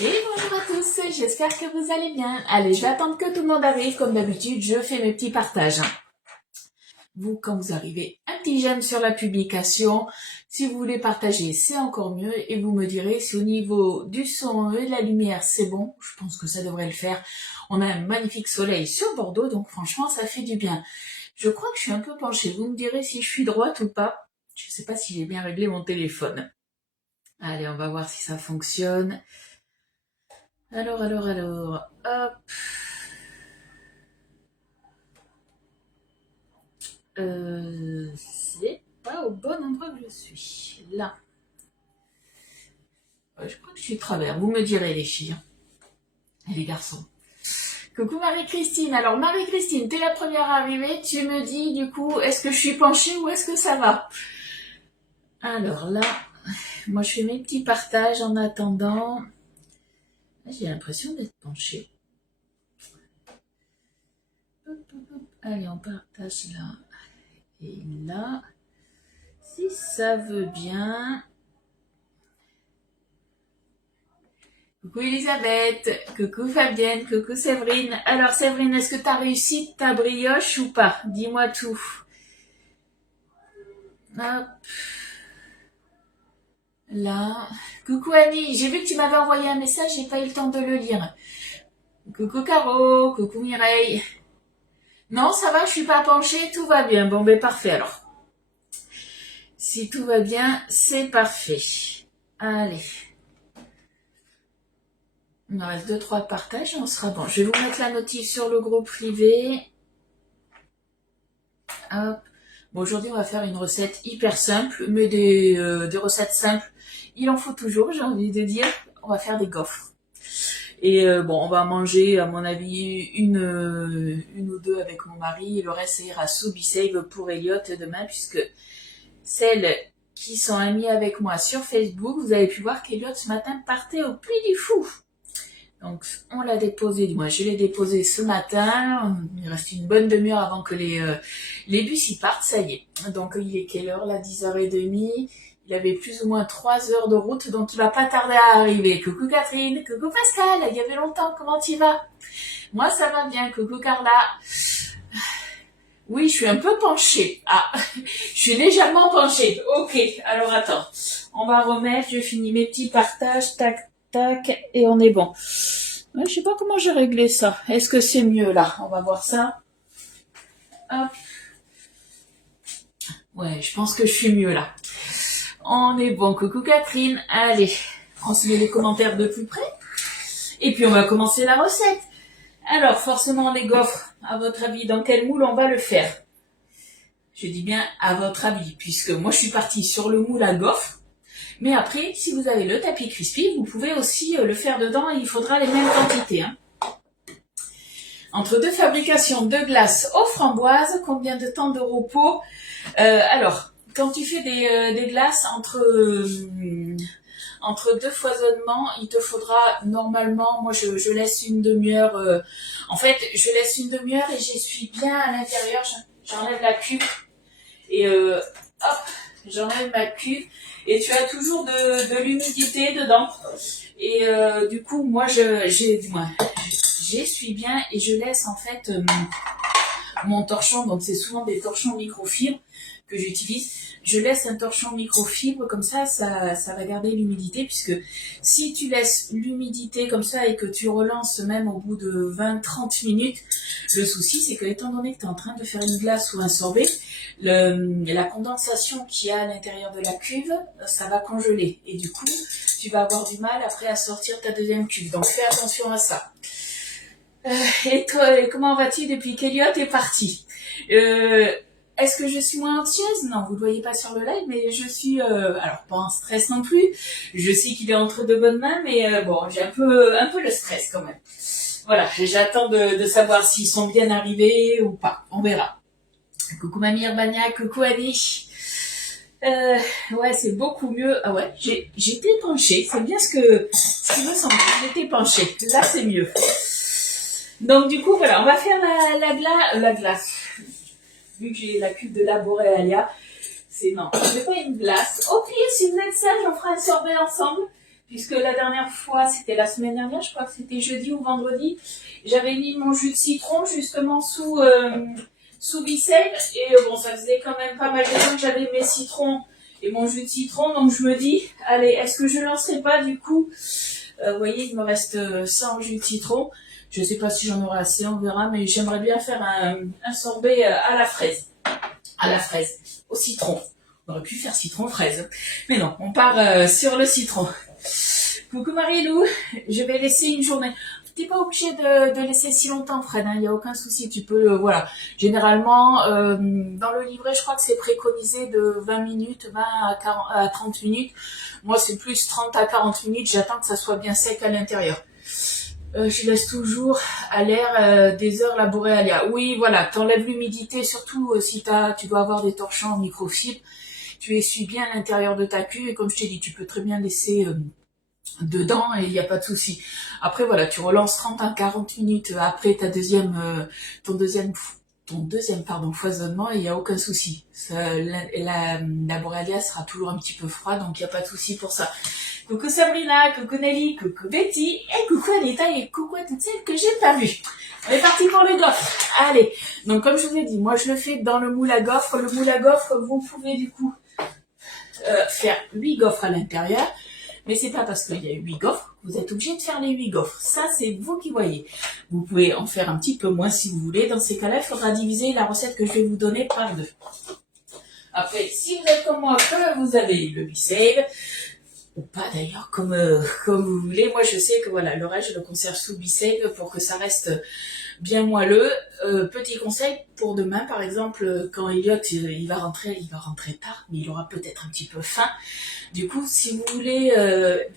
Et bonjour à tous, j'espère que vous allez bien. Allez, j'attends que tout le monde arrive, comme d'habitude, je fais mes petits partages. Vous, quand vous arrivez, un petit j'aime sur la publication. Si vous voulez partager, c'est encore mieux. Et vous me direz si au niveau du son et de la lumière, c'est bon. Je pense que ça devrait le faire. On a un magnifique soleil sur Bordeaux, donc franchement, ça fait du bien. Je crois que je suis un peu penchée. Vous me direz si je suis droite ou pas. Je ne sais pas si j'ai bien réglé mon téléphone. Allez, on va voir si ça fonctionne. Alors, hop. C'est pas au bon endroit que je suis. Là. Je crois que je suis de travers. Vous me direz, les filles. Et les garçons. Coucou Marie-Christine. Alors, Marie-Christine, t'es la première arrivée. Tu me dis, du coup, est-ce que je suis penchée ou est-ce que ça va? Alors là, moi, je fais mes petits partages en attendant. J'ai l'impression d'être penchée. Allez, on partage là et là. Si ça veut bien. Coucou Elisabeth, coucou Fabienne, coucou Séverine. Alors Séverine, est-ce que tu as réussi ta brioche ou pas? Dis-moi tout. Hop. Là. Coucou Annie, j'ai vu que tu m'avais envoyé un message, j'ai pas eu le temps de le lire. Coucou Caro, coucou Mireille. Non, ça va, je suis pas penchée, tout va bien. Bon, ben parfait alors. Si tout va bien, c'est parfait. Allez. Il me reste 2-3 partages et on sera bon. Je vais vous mettre la notif sur le groupe privé. Hop. Bon, aujourd'hui, on va faire une recette hyper simple, mais des recettes simples, il en faut toujours, j'ai envie de dire. On va faire des gaufres. Et bon, on va manger, à mon avis, une ou deux avec mon mari. Et le reste, ça ira sous Be-Save pour Elliot demain, puisque celles qui sont amies avec moi sur Facebook, vous avez pu voir qu'Elliot, ce matin, partait au Puy du Fou. Donc, on l'a déposé, du moins, je l'ai déposé ce matin. Il reste une bonne demi-heure avant que les bus y partent, ça y est. Donc, il est quelle heure là? 10h30. Il avait plus ou moins 3 heures de route, donc il va pas tarder à arriver. Coucou Catherine, coucou Pascal, il y avait longtemps, comment tu vas? Moi, ça va bien, coucou Carla. Oui, je suis un peu penchée. Ah, je suis légèrement penchée. Ok, alors attends. On va remettre, je finis mes petits partages, tac, tac, et on est bon. Ouais, je sais pas comment j'ai réglé ça. Est-ce que c'est mieux là? On va voir ça. Hop. Ouais, je pense que je suis mieux là. On est bon. Coucou Catherine. Allez, on se met les commentaires de plus près. Et puis on va commencer la recette. Alors, forcément les gaufres, à votre avis, dans quel moule on va le faire? Je dis bien à votre avis, puisque moi je suis partie sur le moule à gaufres. Mais après, si vous avez le tapis crispy, vous pouvez aussi le faire dedans et il faudra les mêmes quantités. Hein. Entre deux fabrications de glace aux framboises, combien de temps de repos? Alors, quand tu fais des glaces entre deux foisonnements, il te faudra normalement, moi je laisse une demi-heure. En fait, je laisse une demi-heure et j'essuie bien à l'intérieur. J'enlève la cuve et hop, j'enlève ma cuve. Et tu as toujours de l'humidité dedans. Et du coup, moi, j'essuie bien et je laisse en fait mon torchon. Donc, c'est souvent des torchons microfibres que j'utilise. Je laisse un torchon microfibre comme ça va garder l'humidité. Puisque si tu laisses l'humidité comme ça et que tu relances même au bout de 20-30 minutes, le souci, c'est que étant donné que tu es en train de faire une glace ou un sorbet, la condensation qu'il y a à l'intérieur de la cuve, ça va congeler. Et du coup, tu vas avoir du mal après à sortir ta deuxième cuve. Donc, fais attention à ça. Et toi, comment vas-tu depuis qu'Elliot est parti? Est-ce que je suis moins anxieuse? Non, vous ne le voyez pas sur le live, mais je suis, alors pas en stress non plus. Je sais qu'il est entre de bonnes mains, mais bon, j'ai un peu le stress quand même. Voilà, j'attends de savoir s'ils sont bien arrivés ou pas. On verra. Coucou Mamie Urbania, coucou Annie. Ouais, c'est beaucoup mieux. Ah ouais, j'étais penchée. C'est bien ce qui me semble. J'étais penchée. Là, c'est mieux. Donc, du coup, voilà, on va faire la glace. Vu que j'ai la cuve de la Boréalia, c'est non. Je ne fais pas une glace. Au pire, si vous êtes sage, on fera un sorbet ensemble. puisque la dernière fois, c'était la semaine dernière, je crois que c'était jeudi ou vendredi, j'avais mis mon jus de citron justement sous Bicelle, et bon, ça faisait quand même pas mal de temps que j'avais mes citrons et mon jus de citron, donc je me dis, allez, est-ce que je lancerai pas du coup, vous voyez, il me reste ça en jus de citron, je sais pas si j'en aurai assez, on verra, mais j'aimerais bien faire un sorbet à la fraise, au citron. On aurait pu faire citron-fraise, mais non, on part sur le citron. Coucou Marie-Lou, je vais laisser une journée. T'es pas obligé de laisser si longtemps, Fred, il n'y a aucun souci. Tu peux, voilà. Généralement, dans le livret, je crois que c'est préconisé de 20 minutes, 20 à 30 minutes. Moi, c'est plus 30 à 40 minutes. J'attends que ça soit bien sec à l'intérieur. Je laisse toujours à l'air des heures la boréalia. Oui, voilà, t'enlèves l'humidité, surtout si tu dois avoir des torchons en microfibre. Tu essuies bien l'intérieur de ta cuve et comme je t'ai dit, tu peux très bien laisser dedans et il n'y a pas de souci. Après voilà, tu relances 30 à 40 minutes après ton deuxième foisonnement et il n'y a aucun souci. La boréalia sera toujours un petit peu froide, donc il n'y a pas de souci pour ça. Coucou Sabrina, coucou Nelly, coucou Betty, et coucou Anita, et coucou à toutes celles que j'ai pas vues. On est parti pour le gaufre. Allez, donc comme je vous ai dit, moi je le fais dans le moule à gaufre. Le moule à gaufre, vous pouvez du coup faire 8 gaufres à l'intérieur. Mais c'est pas parce qu'il y a 8 gaufres que vous êtes obligé de faire les 8 gaufres. Ça, c'est vous qui voyez. Vous pouvez en faire un petit peu moins si vous voulez. Dans ces cas-là, il faudra diviser la recette que je vais vous donner par 2. Après, si vous êtes comme moi, que vous avez le Bicelle, ou pas d'ailleurs, comme vous voulez. Moi, je sais que voilà, le reste, je le conserve sous Bicelle pour que ça reste bien moelleux. Petit conseil pour demain, par exemple, quand Elliot il va rentrer tard, mais il aura peut-être un petit peu faim. Du coup, si vous voulez,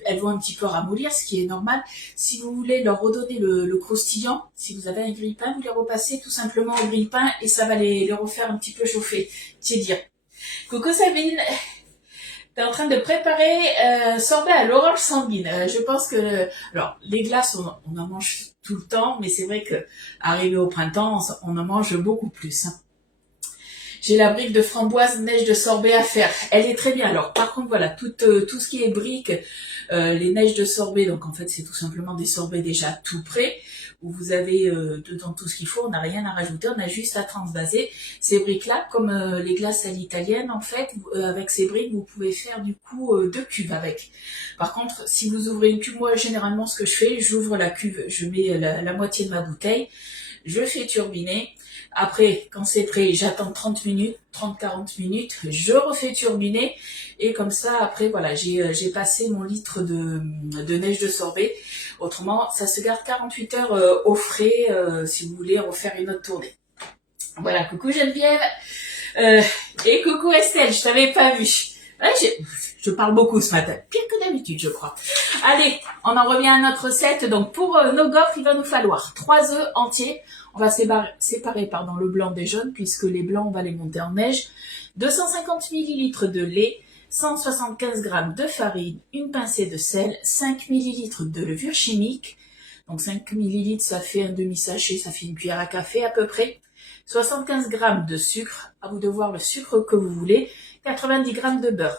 elles vont un petit peu ramollir, ce qui est normal. Si vous voulez leur redonner le croustillant, si vous avez un grille-pain, vous les repassez tout simplement au grille-pain et ça va les refaire un petit peu chauffer, tiédir. Coucou Sabine, t'es en train de préparer sorbet à l'orange sanguine. Je pense que, alors les glaces on en mange tout le temps, mais c'est vrai que arrivé au printemps, on en mange beaucoup plus. Hein. J'ai la brique de framboise neige de sorbet à faire. Elle est très bien. Alors par contre voilà, tout ce qui est brique, les neiges de sorbet, donc en fait c'est tout simplement des sorbets déjà tout prêts, où vous avez dedans tout ce qu'il faut, on n'a rien à rajouter, on a juste à transvaser. Ces briques-là, comme les glaces à l'italienne, en fait, avec ces briques, vous pouvez faire du coup 2 cuves avec. Par contre, si vous ouvrez une cuve, moi généralement ce que je fais, j'ouvre la cuve, je mets la moitié de ma bouteille, je fais turbiner. Après, quand c'est prêt, j'attends 30 minutes, 30-40 minutes, je refais turbiner et comme ça, après, voilà, j'ai passé mon litre de neige de sorbet. Autrement, ça se garde 48 heures au frais si vous voulez refaire une autre tournée. Voilà, coucou Geneviève et coucou Estelle, je t'avais pas vu. Ouais, je parle beaucoup ce matin, pire que d'habitude je crois. Allez, on en revient à notre recette. Donc pour nos gaufres, il va nous falloir 3 œufs entiers. On va séparer le blanc des jaunes puisque les blancs on va les monter en neige. 250 ml de lait, 175 g de farine, une pincée de sel, 5 ml de levure chimique. Donc 5 ml ça fait un demi-sachet, ça fait une cuillère à café à peu près. 75 g de sucre, à vous de voir le sucre que vous voulez. 90 g de beurre.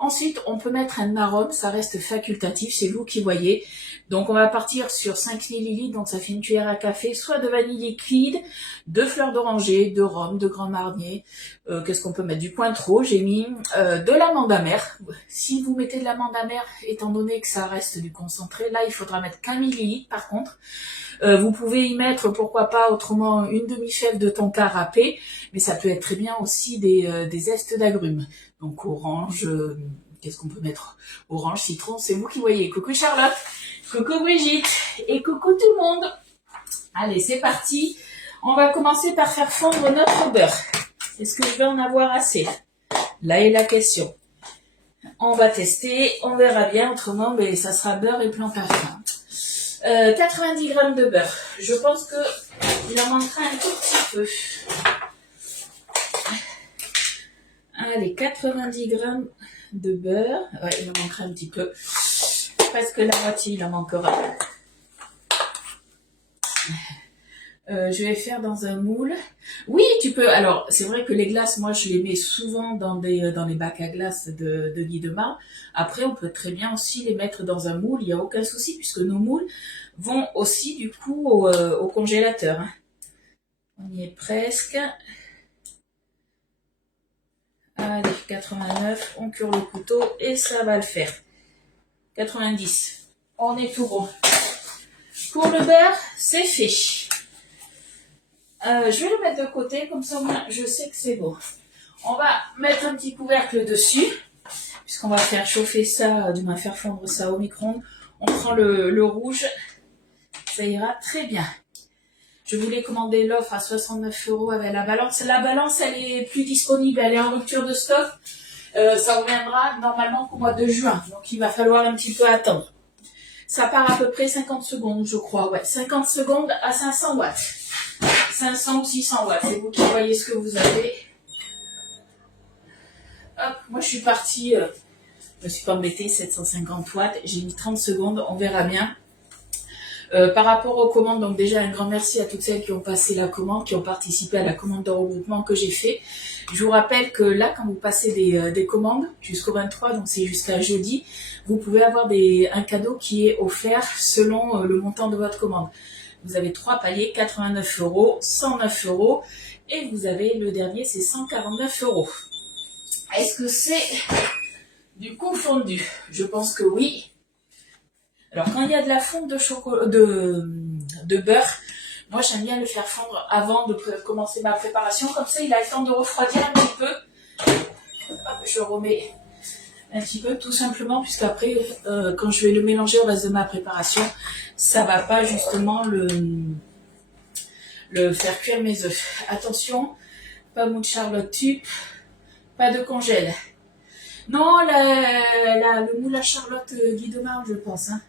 Ensuite, on peut mettre un arôme, ça reste facultatif, c'est vous qui voyez. Donc on va partir sur 5 ml, donc ça fait une cuillère à café, soit de vanille liquide, de fleurs d'oranger, de rhum, de grand marnier. Qu'est-ce qu'on peut mettre? Du Cointreau, j'ai mis de l'amande amère. Si vous mettez de l'amande amère, étant donné que ça reste du concentré, là il faudra mettre qu'un millilitre par contre. Vous pouvez y mettre, pourquoi pas, autrement une demi-fève de tonka râpé, mais ça peut être très bien aussi des zestes d'agrumes. Donc orange, qu'est-ce qu'on peut mettre? Orange, citron, c'est vous qui voyez. Coucou Charlotte, coucou Brigitte et coucou tout le monde. Allez, c'est parti. On va commencer par faire fondre notre beurre. Est-ce que je vais en avoir assez? Là est la question. On va tester, on verra bien, autrement mais ça sera beurre et plan parfum. 90 g de beurre. Je pense que il en manquera un tout petit peu. Allez, 90 g de beurre. Ouais, il en manquera un petit peu. Presque la moitié, il en manquera. Je vais faire dans un moule. Oui, tu peux. Alors, c'est vrai que les glaces, moi, je les mets souvent dans les bacs à glace de Guy de Mar. Après, on peut très bien aussi les mettre dans un moule. Il n'y a aucun souci puisque nos moules vont aussi du coup au congélateur, hein. On y est presque. Allez, 89. On cure le couteau et ça va le faire. 90. On est tout bon. Pour le beurre, c'est fait. Je vais le mettre de côté, comme ça moi je sais que c'est bon. On va mettre un petit couvercle dessus, puisqu'on va faire chauffer ça, du moins faire fondre ça au micro-ondes. On prend le rouge, ça ira très bien. Je voulais commander l'offre à 69 € avec la balance. La balance, elle est plus disponible, elle est en rupture de stock. Ça reviendra normalement qu'au mois de juin, donc il va falloir un petit peu attendre. Ça part à peu près 50 secondes, je crois. Ouais, 50 secondes à 500 watts. 500 ou 600 watts, c'est vous qui voyez ce que vous avez. Hop, moi je suis partie, je me suis pas embêtée, 750 watts, j'ai mis 30 secondes, on verra bien. Par rapport aux commandes, donc déjà un grand merci à toutes celles qui ont passé la commande, qui ont participé à la commande de regroupement que j'ai fait. Je vous rappelle que là, quand vous passez des commandes jusqu'au 23, donc c'est jusqu'à jeudi, vous pouvez avoir un cadeau qui est offert selon le montant de votre commande. Vous avez 3 paliers, 89 €, 109 € et vous avez le dernier, c'est 149 €. Est-ce que c'est du coup fondu? Je pense que oui. Alors quand il y a de la fonte de beurre, moi j'aime bien le faire fondre avant de commencer ma préparation, comme ça il a le temps de refroidir un petit peu. Hop, je remets un petit peu tout simplement, puisqu'après quand je vais le mélanger au reste de ma préparation, ça va pas justement le faire cuire mes œufs. Attention, pas mou de Charlotte Tube, pas de congèle. Non, le moule à Charlotte Guy de Mar, je pense, hein.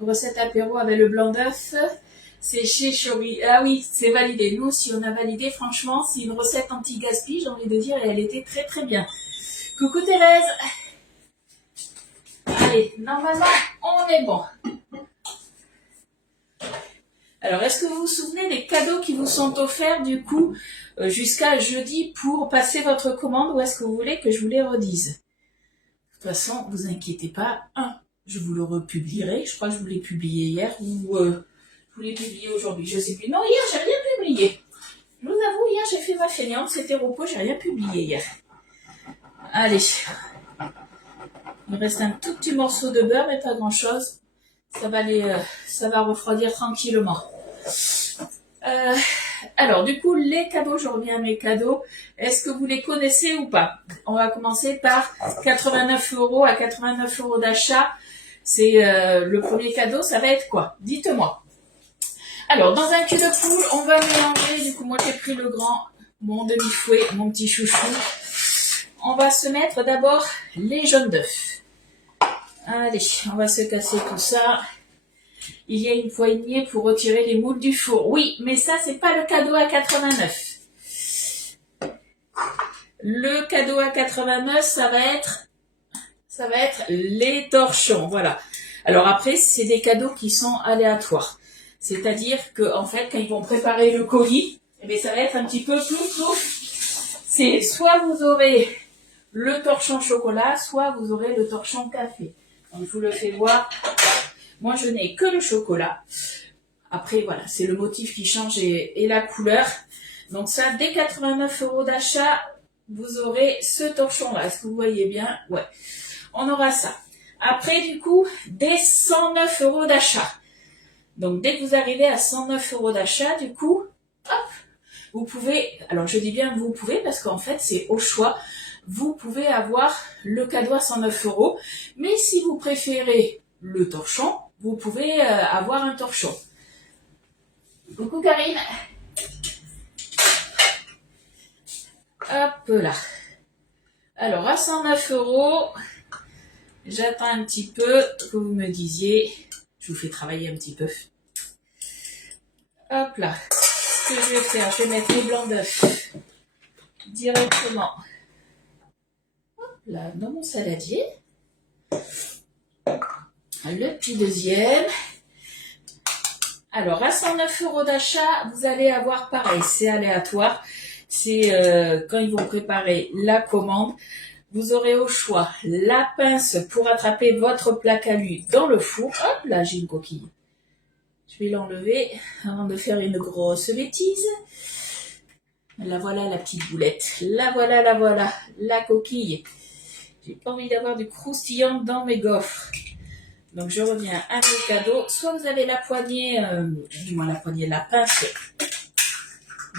Recette apéro avec le blanc d'œuf, c'est chez Chori. Ah oui, c'est validé. Nous, si on a validé, franchement, c'est une recette anti-gaspi, j'ai envie de dire, et elle était très très bien. Coucou Thérèse. Allez, normalement, on est bon. Alors, est-ce que vous vous souvenez des cadeaux qui vous sont offerts, du coup, jusqu'à jeudi pour passer votre commande, ou est-ce que vous voulez que je vous les redise? De toute façon, vous inquiétez pas. Je vous le republierai. Je crois que je vous l'ai publié hier ou je vous l'ai publié aujourd'hui. Je sais plus. Non, hier, j'ai rien publié. Je vous avoue, hier, j'ai fait ma feignante. C'était repos, j'ai rien publié hier. Allez. Il me reste un tout petit morceau de beurre, mais pas grand-chose. Ça va refroidir tranquillement. Alors, du coup, les cadeaux, je reviens à mes cadeaux. Est-ce que vous les connaissez ou pas? On va commencer par 89 € à 89 € d'achat. C'est le premier cadeau, ça va être quoi? Dites-moi. Alors, dans un cul de poule, on va mélanger. Du coup, moi, j'ai pris le grand, mon demi-fouet, mon petit chouchou. On va se mettre d'abord les jaunes d'œufs. Allez, on va se casser tout ça. Il y a une poignée pour retirer les moules du four. Oui, mais ça, c'est pas le cadeau à 89. Le cadeau à 89, ça va être les torchons. Voilà. Alors après, c'est des cadeaux qui sont aléatoires. C'est-à-dire que, en fait, quand ils vont préparer le colis, eh bien, ça va être un petit peu plouf. C'est soit vous aurez le torchon chocolat, soit vous aurez le torchon café. Donc, je vous le fais voir. Moi, je n'ai que le chocolat. Après, voilà, c'est le motif qui change et la couleur. Donc ça, dès 89 € d'achat, vous aurez ce torchon-là. Est-ce que vous voyez bien? Ouais. On aura ça. Après, du coup, dès 109 € d'achat. Donc, dès que vous arrivez à 109 € d'achat, du coup, hop, vous pouvez, alors je dis bien vous pouvez parce qu'en fait, c'est au choix. Vous pouvez avoir le cadeau à 109 €. Mais si vous préférez le torchon, vous pouvez avoir un torchon. Coucou Karine. Hop là. Alors à 109 €, j'attends un petit peu que vous me disiez. Je vous fais travailler un petit peu. Hop là. Ce que je vais faire, je vais mettre les blancs d'œufs directement. Hop là, dans mon saladier. Le petit deuxième. Alors, à 109 € d'achat, vous allez avoir pareil, c'est aléatoire. C'est quand ils vont préparer la commande, vous aurez au choix la pince pour attraper votre plaque à lui dans le four. Hop, là j'ai une coquille. Je vais l'enlever avant de faire une grosse bêtise. La voilà la petite boulette. La voilà, la coquille. J'ai pas envie d'avoir du croustillant dans mes gaufres. Donc je reviens à mes cadeaux. Soit vous avez la poignée, la pince.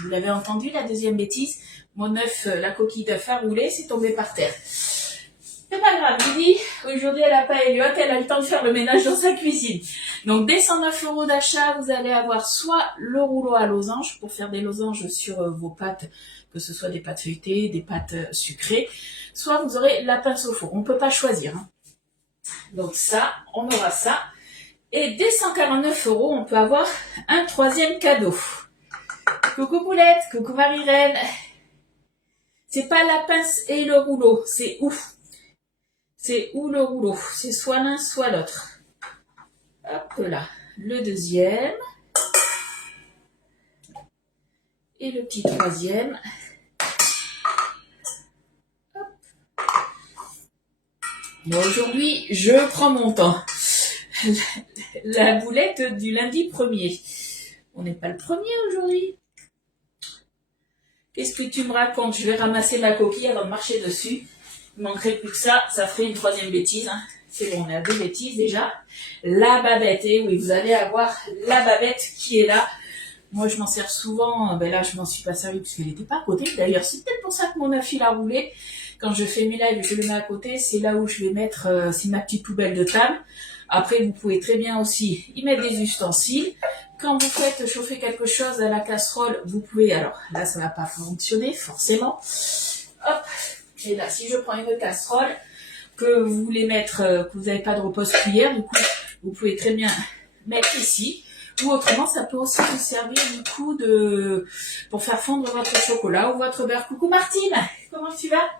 Vous l'avez entendu, la deuxième bêtise. Mon œuf, la coquille d'œuf à rouler, c'est tombé par terre. C'est pas grave, je dis, aujourd'hui elle a pas Elliot, elle a le temps de faire le ménage dans sa cuisine. Donc dès 109 € d'achat, vous allez avoir soit le rouleau à losanges pour faire des losanges sur vos pâtes, que ce soit des pâtes feuilletées, des pâtes sucrées, soit vous aurez la pince au four. On peut pas choisir. Hein. Donc ça, on aura ça. Et dès 149 €, on peut avoir un troisième cadeau. Coucou Poulette, coucou Marie-Reine. C'est pas la pince et le rouleau, c'est ouf. C'est où le rouleau, c'est soit l'un, soit l'autre. Hop là, le deuxième. Et le petit troisième. Hop. Bon, aujourd'hui, je prends mon temps. La boulette du lundi 1er. On n'est pas le 1er aujourd'hui. Qu'est-ce que tu me racontes? Je vais ramasser ma coquille avant de marcher dessus. Il manquerait plus que ça, ça ferait une troisième bêtise. Hein. C'est bon, on a deux bêtises déjà. La bavette, et oui, vous allez avoir la bavette qui est là. Moi, je m'en sers souvent. Ben là, je m'en suis pas servi parce qu'elle n'était pas à côté. D'ailleurs, c'est peut-être pour ça que mon œuf il a roulé. Quand je fais mes lives, je le mets à côté. C'est là où je vais mettre, c'est ma petite poubelle de table. Après, vous pouvez très bien aussi y mettre des ustensiles. Quand vous faites chauffer quelque chose à la casserole, vous pouvez, alors là, ça va pas fonctionner, forcément. Hop. Et là, si je prends une casserole, que vous voulez mettre, que vous n'avez pas de repose-cuillère, du coup, vous pouvez très bien mettre ici. Ou autrement, ça peut aussi vous servir du coup pour faire fondre votre chocolat ou votre beurre. Coucou Martine, comment tu vas?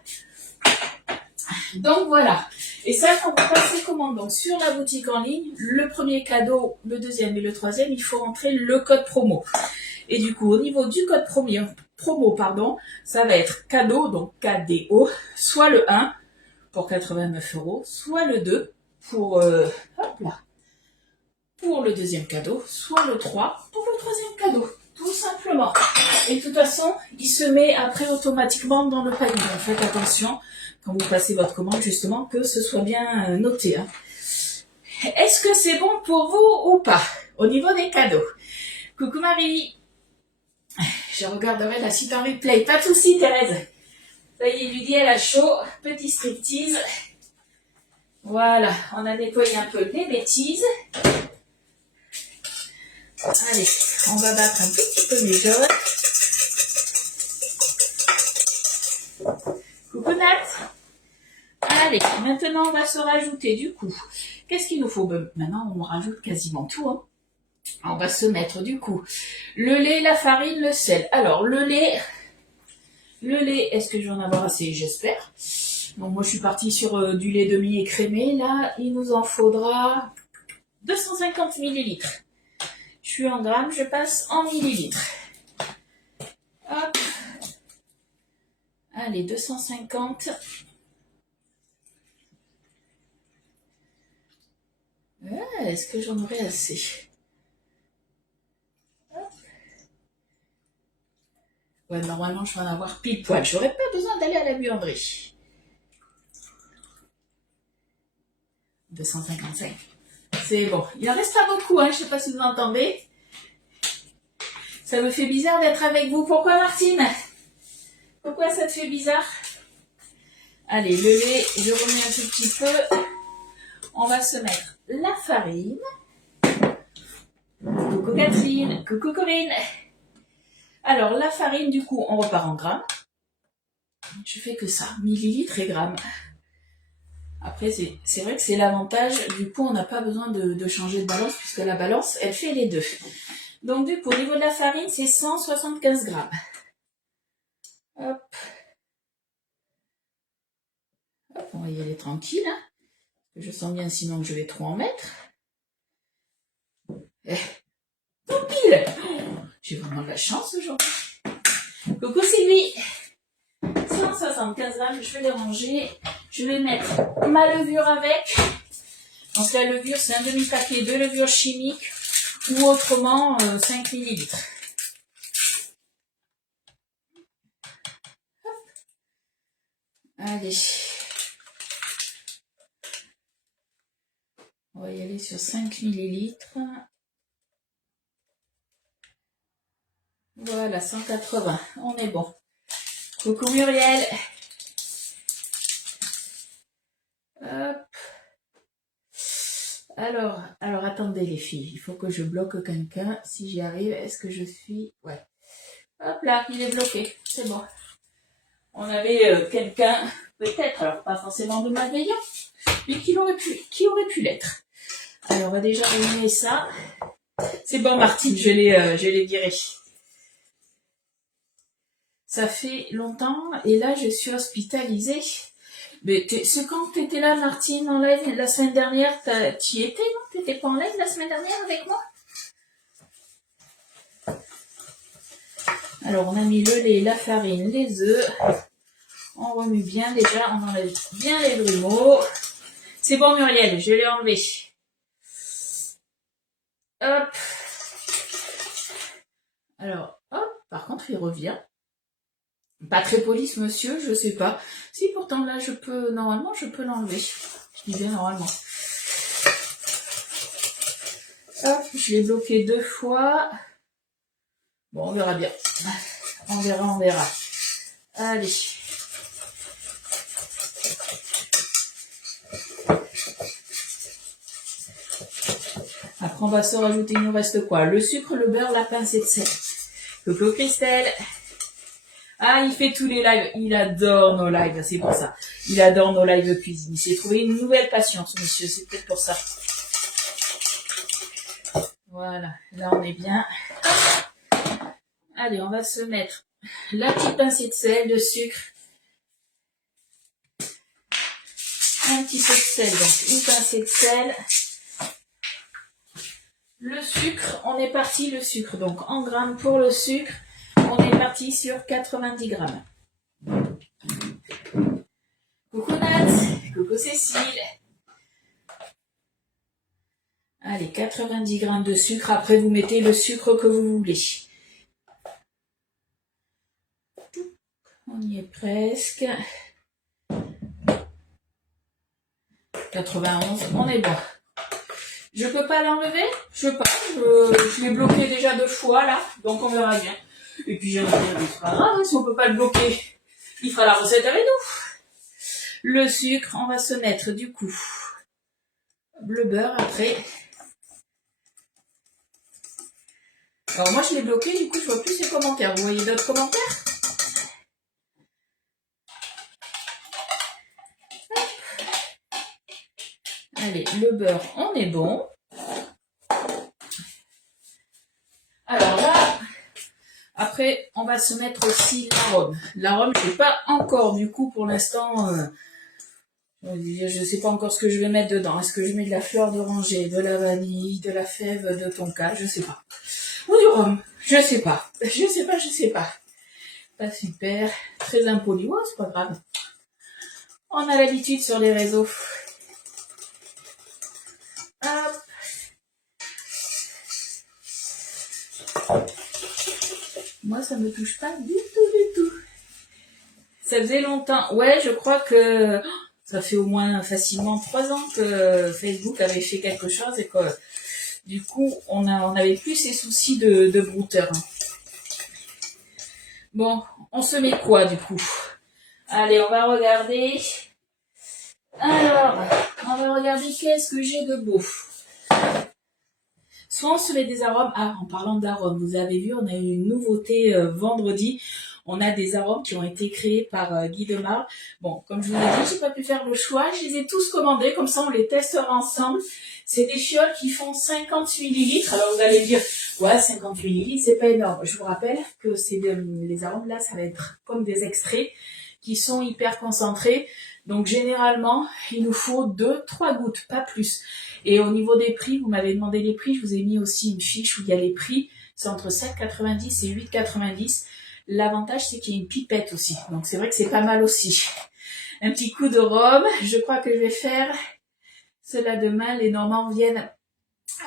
Donc voilà. Et ça, quand vous passez commande donc sur la boutique en ligne, le premier cadeau, le deuxième et le troisième, il faut rentrer le code promo. Et du coup, au niveau du code promo, ça va être cadeau, donc KDO, soit le 1 pour 89 €, soit le 2 pour, pour le deuxième cadeau, soit le 3 pour le troisième cadeau, tout simplement. Et de toute façon, il se met après automatiquement dans le panier. Donc faites attention quand vous passez votre commande, justement, que ce soit bien noté. Hein. Est-ce que c'est bon pour vous ou pas au niveau des cadeaux? Coucou Marie. Je regarderai la super replay. Pas de soucis, Thérèse. Ça y est, Ludie, elle a chaud. Petit striptease. Voilà, on a nettoyé un peu les bêtises. Allez, on va battre un tout petit peu mes jaunes. Coucou Nat. Allez, maintenant on va se rajouter du coup. Qu'est-ce qu'il nous faut? Maintenant, on rajoute quasiment tout. Hein. On va se mettre du coup le lait, la farine, le sel. Alors, le lait, est-ce que je vais en avoir assez? J'espère. Donc moi, je suis partie sur du lait demi-écrémé. Là, il nous en faudra 250 millilitres. Je suis en grammes, je passe en millilitres. Hop. Allez, 250. Est-ce que j'en aurai assez? Hop. Ouais, normalement, je vais en avoir pile poil. J'aurais pas besoin d'aller à la buanderie. 255. C'est bon. Il en reste pas beaucoup, hein. Je sais pas si vous entendez. Ça me fait bizarre d'être avec vous. Pourquoi, Martine? Pourquoi ça te fait bizarre? Allez, le lait, je remets un tout petit peu. On va se mettre la farine. Coucou Catherine, coucou Corinne. Alors, la farine, du coup, on repart en grammes. Je fais que ça, millilitres et grammes. Après, c'est vrai que c'est l'avantage. Du coup, on n'a pas besoin de changer de balance puisque la balance, elle fait les deux. Donc, du coup, au niveau de la farine, c'est 175 grammes. Hop. Hop, on va y aller tranquille. Hein. Je sens bien sinon que je vais trop en mettre. Tout J'ai vraiment de la chance aujourd'hui. Coucou Sylvie. 175 grammes, je vais les ranger. Je vais mettre ma levure avec. Donc la levure, c'est un demi-paquet de levure chimique ou autrement 5 millilitres. Allez. On va y aller sur 5 millilitres. Voilà, 180. On est bon. Coucou Muriel. Hop. Alors, attendez les filles. Il faut que je bloque quelqu'un. Si j'y arrive, est-ce que je suis... Ouais. Hop là, il est bloqué. C'est bon. On avait quelqu'un, peut-être, alors pas forcément de malveillant, mais qui aurait pu l'être. Alors, on va déjà remuer ça. C'est bon, Martine, je l'ai viré. Ça fait longtemps, et là, je suis hospitalisée. Mais c'est quand tu étais là, Martine, en live la semaine dernière, tu y étais, non? Tu n'étais pas en live la semaine dernière avec moi? Alors, on a mis le lait, la farine, les œufs. On remue bien déjà, on enlève bien les grumeaux. C'est bon, Muriel, je l'ai enlevé. Hop. Alors, hop, par contre, il revient. Pas très poli ce monsieur, je sais pas. Si pourtant là normalement je peux l'enlever. Je dis bien normalement. Hop, je l'ai bloqué 2 fois. Bon, on verra bien. On verra. Allez. Après on va se rajouter, il nous reste quoi? Le sucre, le beurre, la pincée de sel. Coucou Christelle. Ah, il fait tous les lives. Il adore nos lives, c'est pour ça. Il adore nos lives cuisine. Il s'est trouvé une nouvelle passion, ce monsieur. C'est peut-être pour ça. Voilà, là on est bien. Allez, on va se mettre la petite pincée de sel, de sucre. Un petit peu de sel, donc une pincée de sel. Le sucre, on est parti, le sucre. Donc en grammes pour le sucre. On est parti sur 90 grammes. Coucou Nat, coucou Cécile. Allez, 90 grammes de sucre. Après, vous mettez le sucre que vous voulez. On y est presque. 91, on est bon. Je peux pas l'enlever? Je sais pas. Je l'ai bloqué déjà 2 fois là, donc on verra bien. Et puis j'ai envie de dire, c'est pas grave, si on peut pas le bloquer, il fera la recette avec nous. Le sucre, on va se mettre du coup le beurre après. Alors moi je l'ai bloqué, du coup je vois plus les commentaires. Vous voyez d'autres commentaires? Allez, le beurre, on est bon. Alors là, après, on va se mettre aussi l'arôme. L'arôme, je ne sais pas encore, du coup, pour l'instant, je ne sais pas encore ce que je vais mettre dedans. Est-ce que je mets de la fleur d'oranger, de la vanille, de la fève de tonka? Je ne sais pas. Ou du rhum? Je ne sais pas. Je ne sais pas. Pas super. Très impoli. Ouais, c'est pas grave. On a l'habitude sur les réseaux. Hop. Moi, ça me touche pas du tout. Ça faisait longtemps. Ouais, je crois que ça fait au moins facilement 3 ans que Facebook avait fait quelque chose et que du coup, on n'avait plus ces soucis de brouteur. Bon, on se met quoi du coup? Allez, on va regarder. Alors, on va regarder qu'est-ce que j'ai de beau. Soit on se met des arômes. Ah, en parlant d'arômes, vous avez vu, on a eu une nouveauté vendredi. On a des arômes qui ont été créés par Guy Demar. Bon, comme je vous l'ai dit, j'ai pas pu faire le choix. Je les ai tous commandés, comme ça on les testera ensemble. C'est des fioles qui font 50 millilitres. Alors vous allez dire, ouais, 50 millilitres, c'est pas énorme. Je vous rappelle que les arômes là, ça va être comme des extraits qui sont hyper concentrés. Donc généralement, il nous faut 2-3 gouttes, pas plus. Et au niveau des prix, vous m'avez demandé les prix, je vous ai mis aussi une fiche où il y a les prix c'est entre 7,90 et 8,90. L'avantage, c'est qu'il y a une pipette aussi. Donc, c'est vrai que c'est pas mal aussi. Un petit coup de rhum. Je crois que je vais faire cela demain. Les Normands viennent.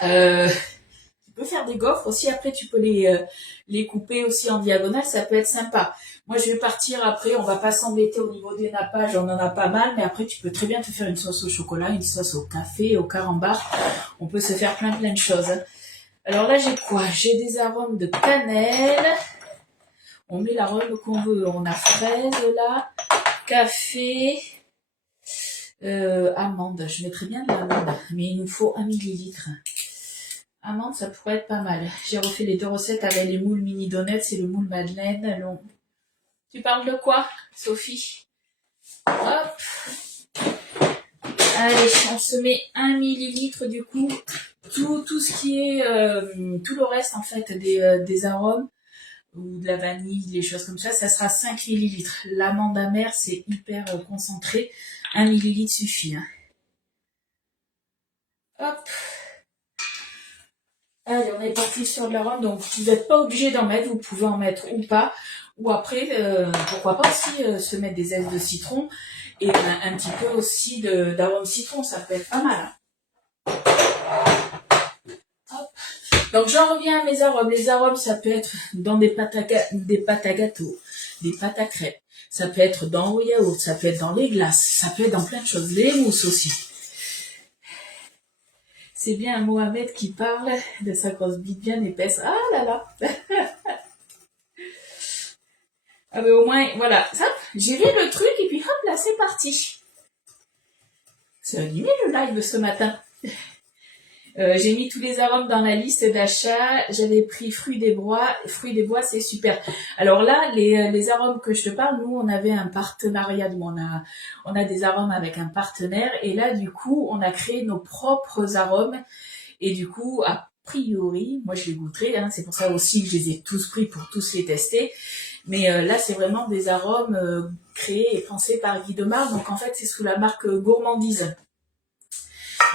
Tu peux faire des gaufres aussi. Après, tu peux les couper aussi en diagonale. Ça peut être sympa. Moi, je vais partir après. On va pas s'embêter au niveau des nappages. On en a pas mal. Mais après, tu peux très bien te faire une sauce au chocolat, une sauce au café, au carambar. On peut se faire plein de choses. Alors là, j'ai quoi? J'ai des arômes de cannelle. On met l'arôme qu'on veut. On a fraise là, café, amande. Je mettrais bien de l'amande, mais il nous faut 1 millilitre. Amande, ça pourrait être pas mal. J'ai refait les 2 recettes avec les moules mini donuts et le moule madeleine. Long. Tu parles de quoi, Sophie? Hop. Allez, on se met 1 millilitre du coup. Tout ce qui est, tout le reste en fait des arômes ou de la vanille, les choses comme ça sera 5 millilitres. L'amande amère, c'est hyper concentré. 1 millilitre suffit. Hein. Hop. Allez, on est parti sur de l'arôme. Donc, vous n'êtes pas obligé d'en mettre. Vous pouvez en mettre ou pas. Ou après, pourquoi pas aussi se mettre des zestes de citron. Et un petit peu aussi d'arôme citron. Ça peut être pas mal. Hop. Donc, j'en reviens à mes arômes. Les arômes, ça peut être dans des pâtes à gâteau, des pâtes à crêpes. Ça peut être dans le yaourt. Ça peut être dans les glaces. Ça peut être dans plein de choses. Les mousses aussi. C'est bien Mohamed qui parle de sa grosse bite bien épaisse. Ah là là. Ah mais au moins, voilà. Hop, j'ai vu le truc et puis hop là, c'est parti. C'est animé le live ce matin. J'ai mis tous les arômes dans la liste d'achat. J'avais pris fruits des bois. Fruits des bois, c'est super. Alors là, les arômes que je te parle, nous, on avait un partenariat. On a des arômes avec un partenaire. Et là, du coup, on a créé nos propres arômes. Et du coup, a priori, moi, je les goûterai. Hein, c'est pour ça aussi que je les ai tous pris pour tous les tester. Mais là, c'est vraiment des arômes créés et pensés par Guy Demar. Donc, en fait, c'est sous la marque Gourmandise.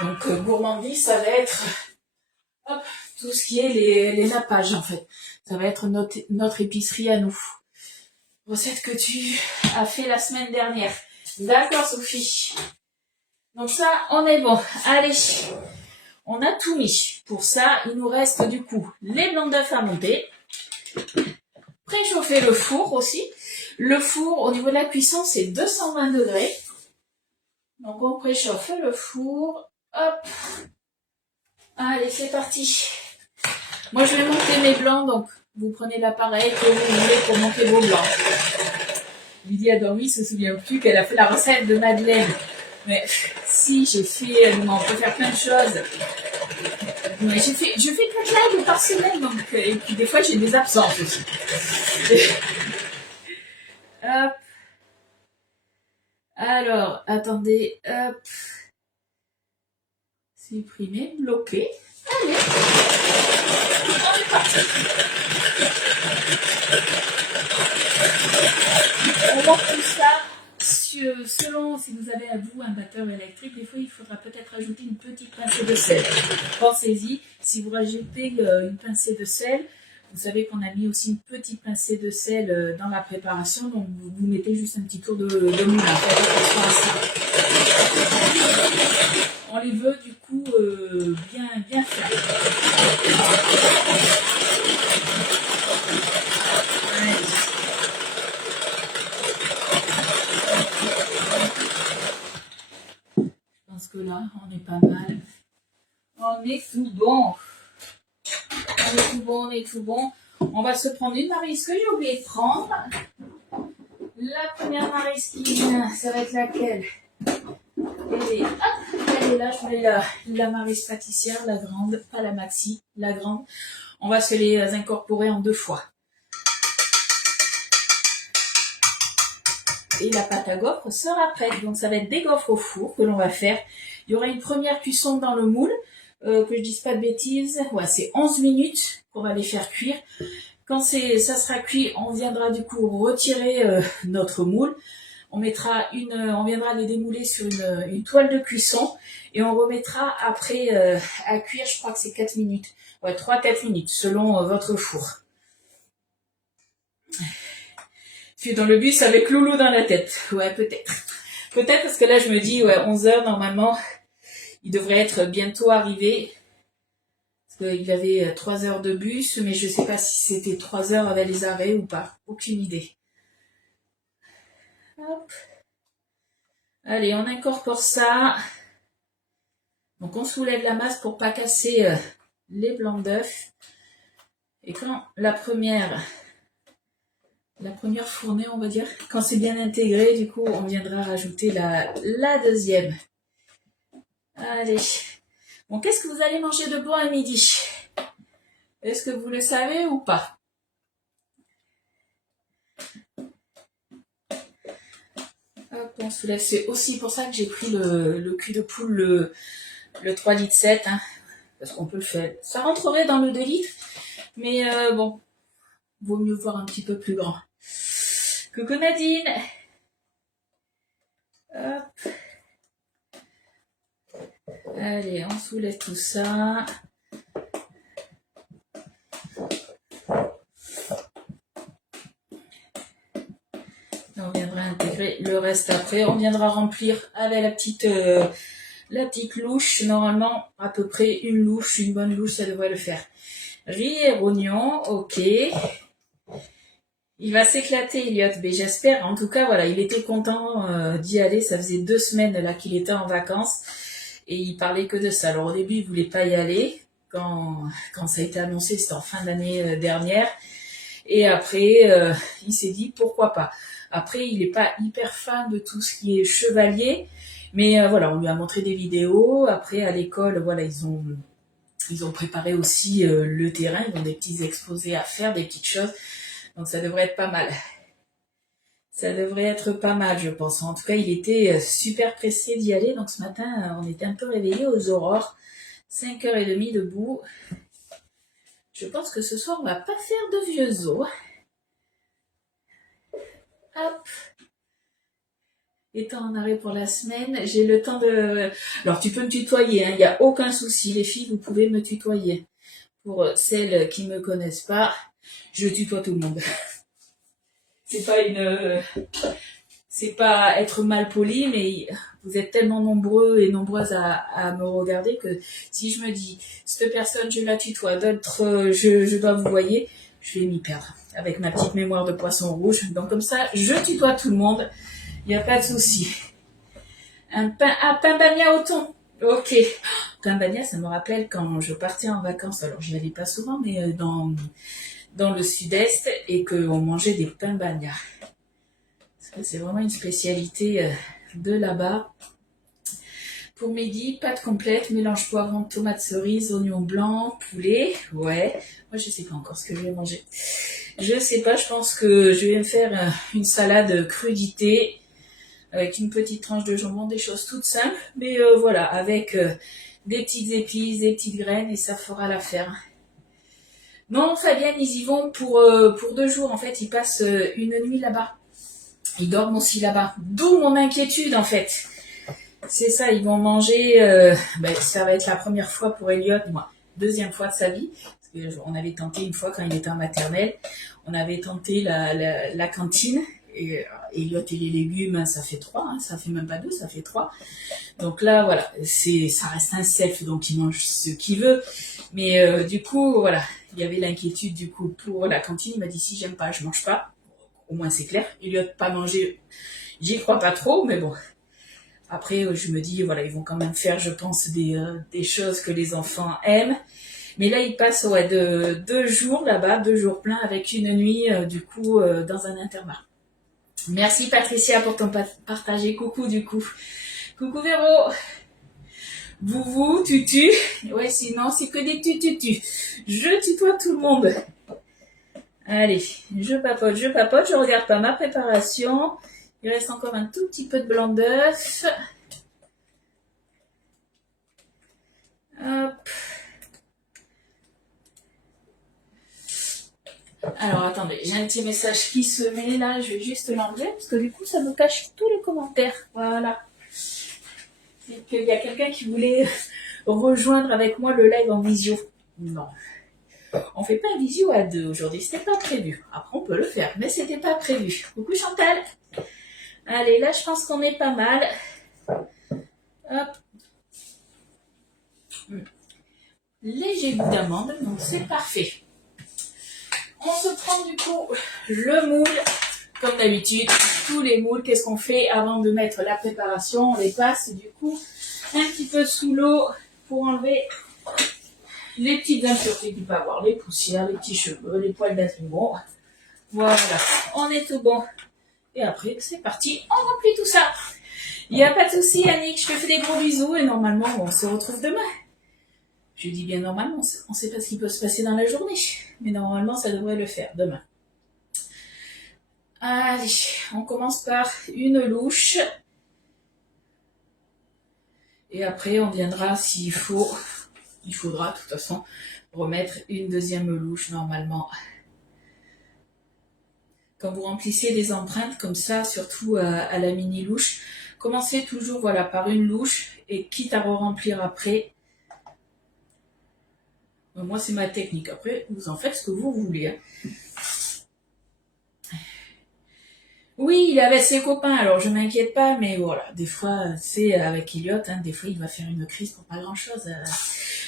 Donc, gourmandise, ça va être hop, tout ce qui est les nappages, en fait. Ça va être notre épicerie à nous. Recette que tu as fait la semaine dernière. D'accord, Sophie. Donc ça, on est bon. Allez, on a tout mis. Pour ça, il nous reste du coup les blancs d'œufs à monter. Préchauffer le four aussi. Le four, au niveau de la cuisson, c'est 220 degrés. Donc, on préchauffe le four. Hop. Allez, c'est parti. Moi, je vais monter mes blancs, donc vous prenez l'appareil que vous voulez pour monter vos blancs. Lydie a dormi, se souvient plus qu'elle a fait la recette de Madeleine. Mais si, j'ai fait, on peut faire plein de choses. Mais je fais 4 lives par semaine, donc, et puis des fois, j'ai des absences aussi. Hop. Alors, attendez, hop. Supprimer, bloquer. Allez, on est parti. On va tout ça selon si vous avez à vous un batteur électrique. Des fois, il faudra peut-être ajouter une petite pincée de sel. Pensez-y, si vous rajoutez une pincée de sel, vous savez qu'on a mis aussi une petite pincée de sel dans la préparation. Donc, vous mettez juste un petit tour de moulin. Faites attention à ça. On les veut du coup bien faire. Ouais. Je pense que là, on est pas mal. On est tout bon. On est tout bon. On va se prendre une maryse que j'ai oublié de prendre. La première maryse qui vient, ça va être laquelle? Et hop, elle est là, je mets la maryse pâtissière, la grande, pas la maxi, la grande. On va se les incorporer en 2 fois. Et la pâte à gaufres sera prête. Donc ça va être des gaufres au four que l'on va faire. Il y aura une première cuisson dans le moule, que je dise pas de bêtises. Ouais, c'est 11 minutes qu'on va les faire cuire. Quand ça sera cuit, on viendra du coup retirer notre moule. On viendra les démouler sur une toile de cuisson et on remettra après à cuire, je crois que c'est 4 minutes. Ouais, 3-4 minutes selon votre four. Je suis dans le bus avec Loulou dans la tête. Ouais, peut-être. Peut-être parce que là, je me dis, ouais, 11 heures, normalement, il devrait être bientôt arrivé. Parce qu'il avait 3 heures de bus, mais je sais pas si c'était 3 heures avec les arrêts ou pas. Aucune idée. Hop. Allez, on incorpore ça. Donc, on soulève la masse pour pas casser les blancs d'œufs. Et quand la première fournée, on va dire, quand c'est bien intégré, du coup, on viendra rajouter la deuxième. Allez. Bon, qu'est-ce que vous allez manger de bon à midi? Est-ce que vous le savez ou pas? Hop, on soulève. C'est aussi pour ça que j'ai pris le cul de poule, le 3 litres 7, hein, parce qu'on peut le faire. Ça rentrerait dans le 2 litres, mais bon, vaut mieux voir un petit peu plus grand. Coucou Nadine. Hop. Allez, on soulève tout ça. On viendra intégrer le reste après. On viendra remplir avec la petite louche. Normalement, à peu près une bonne louche, ça devrait le faire. Riz et oignons, ok. Il va s'éclater, Elliot, mais j'espère. En tout cas, voilà, il était content d'y aller. Ça faisait 2 semaines là qu'il était en vacances et il parlait que de ça. Alors au début, il voulait pas y aller. Quand ça a été annoncé, c'était en fin d'année dernière. Et après, il s'est dit pourquoi pas. Après, il n'est pas hyper fan de tout ce qui est chevalier, mais voilà, on lui a montré des vidéos. Après, à l'école, voilà, ils ont préparé aussi le terrain. Ils ont des petits exposés à faire, des petites choses. Donc ça devrait être pas mal. Ça devrait être pas mal, je pense. En tout cas, il était super pressé d'y aller. Donc ce matin, on était un peu réveillés aux aurores. 5h30 debout. Je pense que ce soir, on va pas faire de vieux os. Hop. Étant en arrêt pour la semaine, j'ai le temps de... Alors, tu peux me tutoyer, il n'y a aucun souci. Les filles, vous pouvez me tutoyer. Pour celles qui ne me connaissent pas, je tutoie tout le monde. C'est pas être mal poli, mais vous êtes tellement nombreux et nombreuses à me regarder que si je me dis, cette personne, je la tutoie, d'autres, je dois vous voyer, je vais m'y perdre avec ma petite mémoire de poisson rouge. Donc comme ça, je tutoie tout le monde. Il n'y a pas de souci. Un pain bagna au thon. Ok. Pain bagna, ça me rappelle quand je partais en vacances. Alors, j'y allais pas souvent, mais dans le sud-est et qu'on mangeait des pains bagna. C'est vraiment une spécialité de là-bas. Pour midi, pâte complète, mélange poivron, tomate cerise, oignon blanc, poulet. Ouais. Moi, je sais pas encore ce que je vais manger. Je sais pas, je pense que je vais me faire une salade crudité avec une petite tranche de jambon, des choses toutes simples, mais voilà, avec des petites épices, des petites graines, et ça fera l'affaire. Non, Fabienne, ils y vont pour 2 jours, en fait, ils passent une nuit là-bas. Ils dorment aussi là-bas. D'où mon inquiétude, en fait. C'est ça, ils vont manger, ça va être la première fois pour Elliot, moi, 2e fois de sa vie, parce qu'on avait tenté une fois quand il était en maternelle, on avait tenté la cantine, et Elliot et les légumes, ça fait 3, hein, ça fait même pas 2, ça fait 3. Donc là, voilà, ça reste un self, donc il mange ce qu'il veut. Mais du coup, voilà, il y avait l'inquiétude du coup pour la cantine. Il m'a dit si j'aime pas, je mange pas. Au moins c'est clair. Elliot pas manger, j'y crois pas trop, mais bon. Après, je me dis, voilà, ils vont quand même faire, je pense, des choses que les enfants aiment. Mais là, ils passent de 2 jours là-bas, 2 jours pleins avec une nuit, du coup, dans un internat. Merci Patricia pour ton partage et coucou du coup. Coucou Véro. Vous, tutu. Ouais, sinon, c'est que des tututus. Je tutoie tout le monde. Allez, je papote, je regarde pas ma préparation. Il reste encore un tout petit peu de blanc d'œuf. Hop. Alors attendez, j'ai un petit message qui se met là, je vais juste l'enlever parce que du coup ça me cache tous les commentaires. Voilà. C'est qu'il y a quelqu'un qui voulait rejoindre avec moi le live en visio. Non. On fait pas un visio à deux aujourd'hui, c'était pas prévu. Après on peut le faire, mais c'était pas prévu. Coucou Chantal. Allez, là je pense qu'on est pas mal. Hop. Léger goût d'amande, donc c'est parfait. On se prend du coup le moule. Comme d'habitude, tous les moules, qu'est-ce qu'on fait avant de mettre la préparation? On les passe du coup un petit peu sous l'eau pour enlever les petites impuretés qu'il peut avoir, les poussières, les petits cheveux, les poils d'animaux. Voilà, on est tout bon. Et après, c'est parti, on remplit tout ça. Il n'y a pas de souci, Annick, je te fais des gros bisous et normalement, on se retrouve demain. Je dis bien normalement, on ne sait pas ce qui peut se passer dans la journée, mais normalement, ça devrait le faire demain. Allez, on commence par une louche. Et après, on viendra, s'il faut, il faudra de toute façon remettre une deuxième louche normalement. Quand vous remplissez des empreintes comme ça, surtout à la mini louche, commencez toujours voilà, par une louche et quitte à re-remplir après. Moi, c'est ma technique. Après, vous en faites ce que vous voulez. Hein. Oui, il avait ses copains, alors je m'inquiète pas, mais voilà, des fois, c'est avec Elliot, hein, des fois il va faire une crise pour pas grand chose.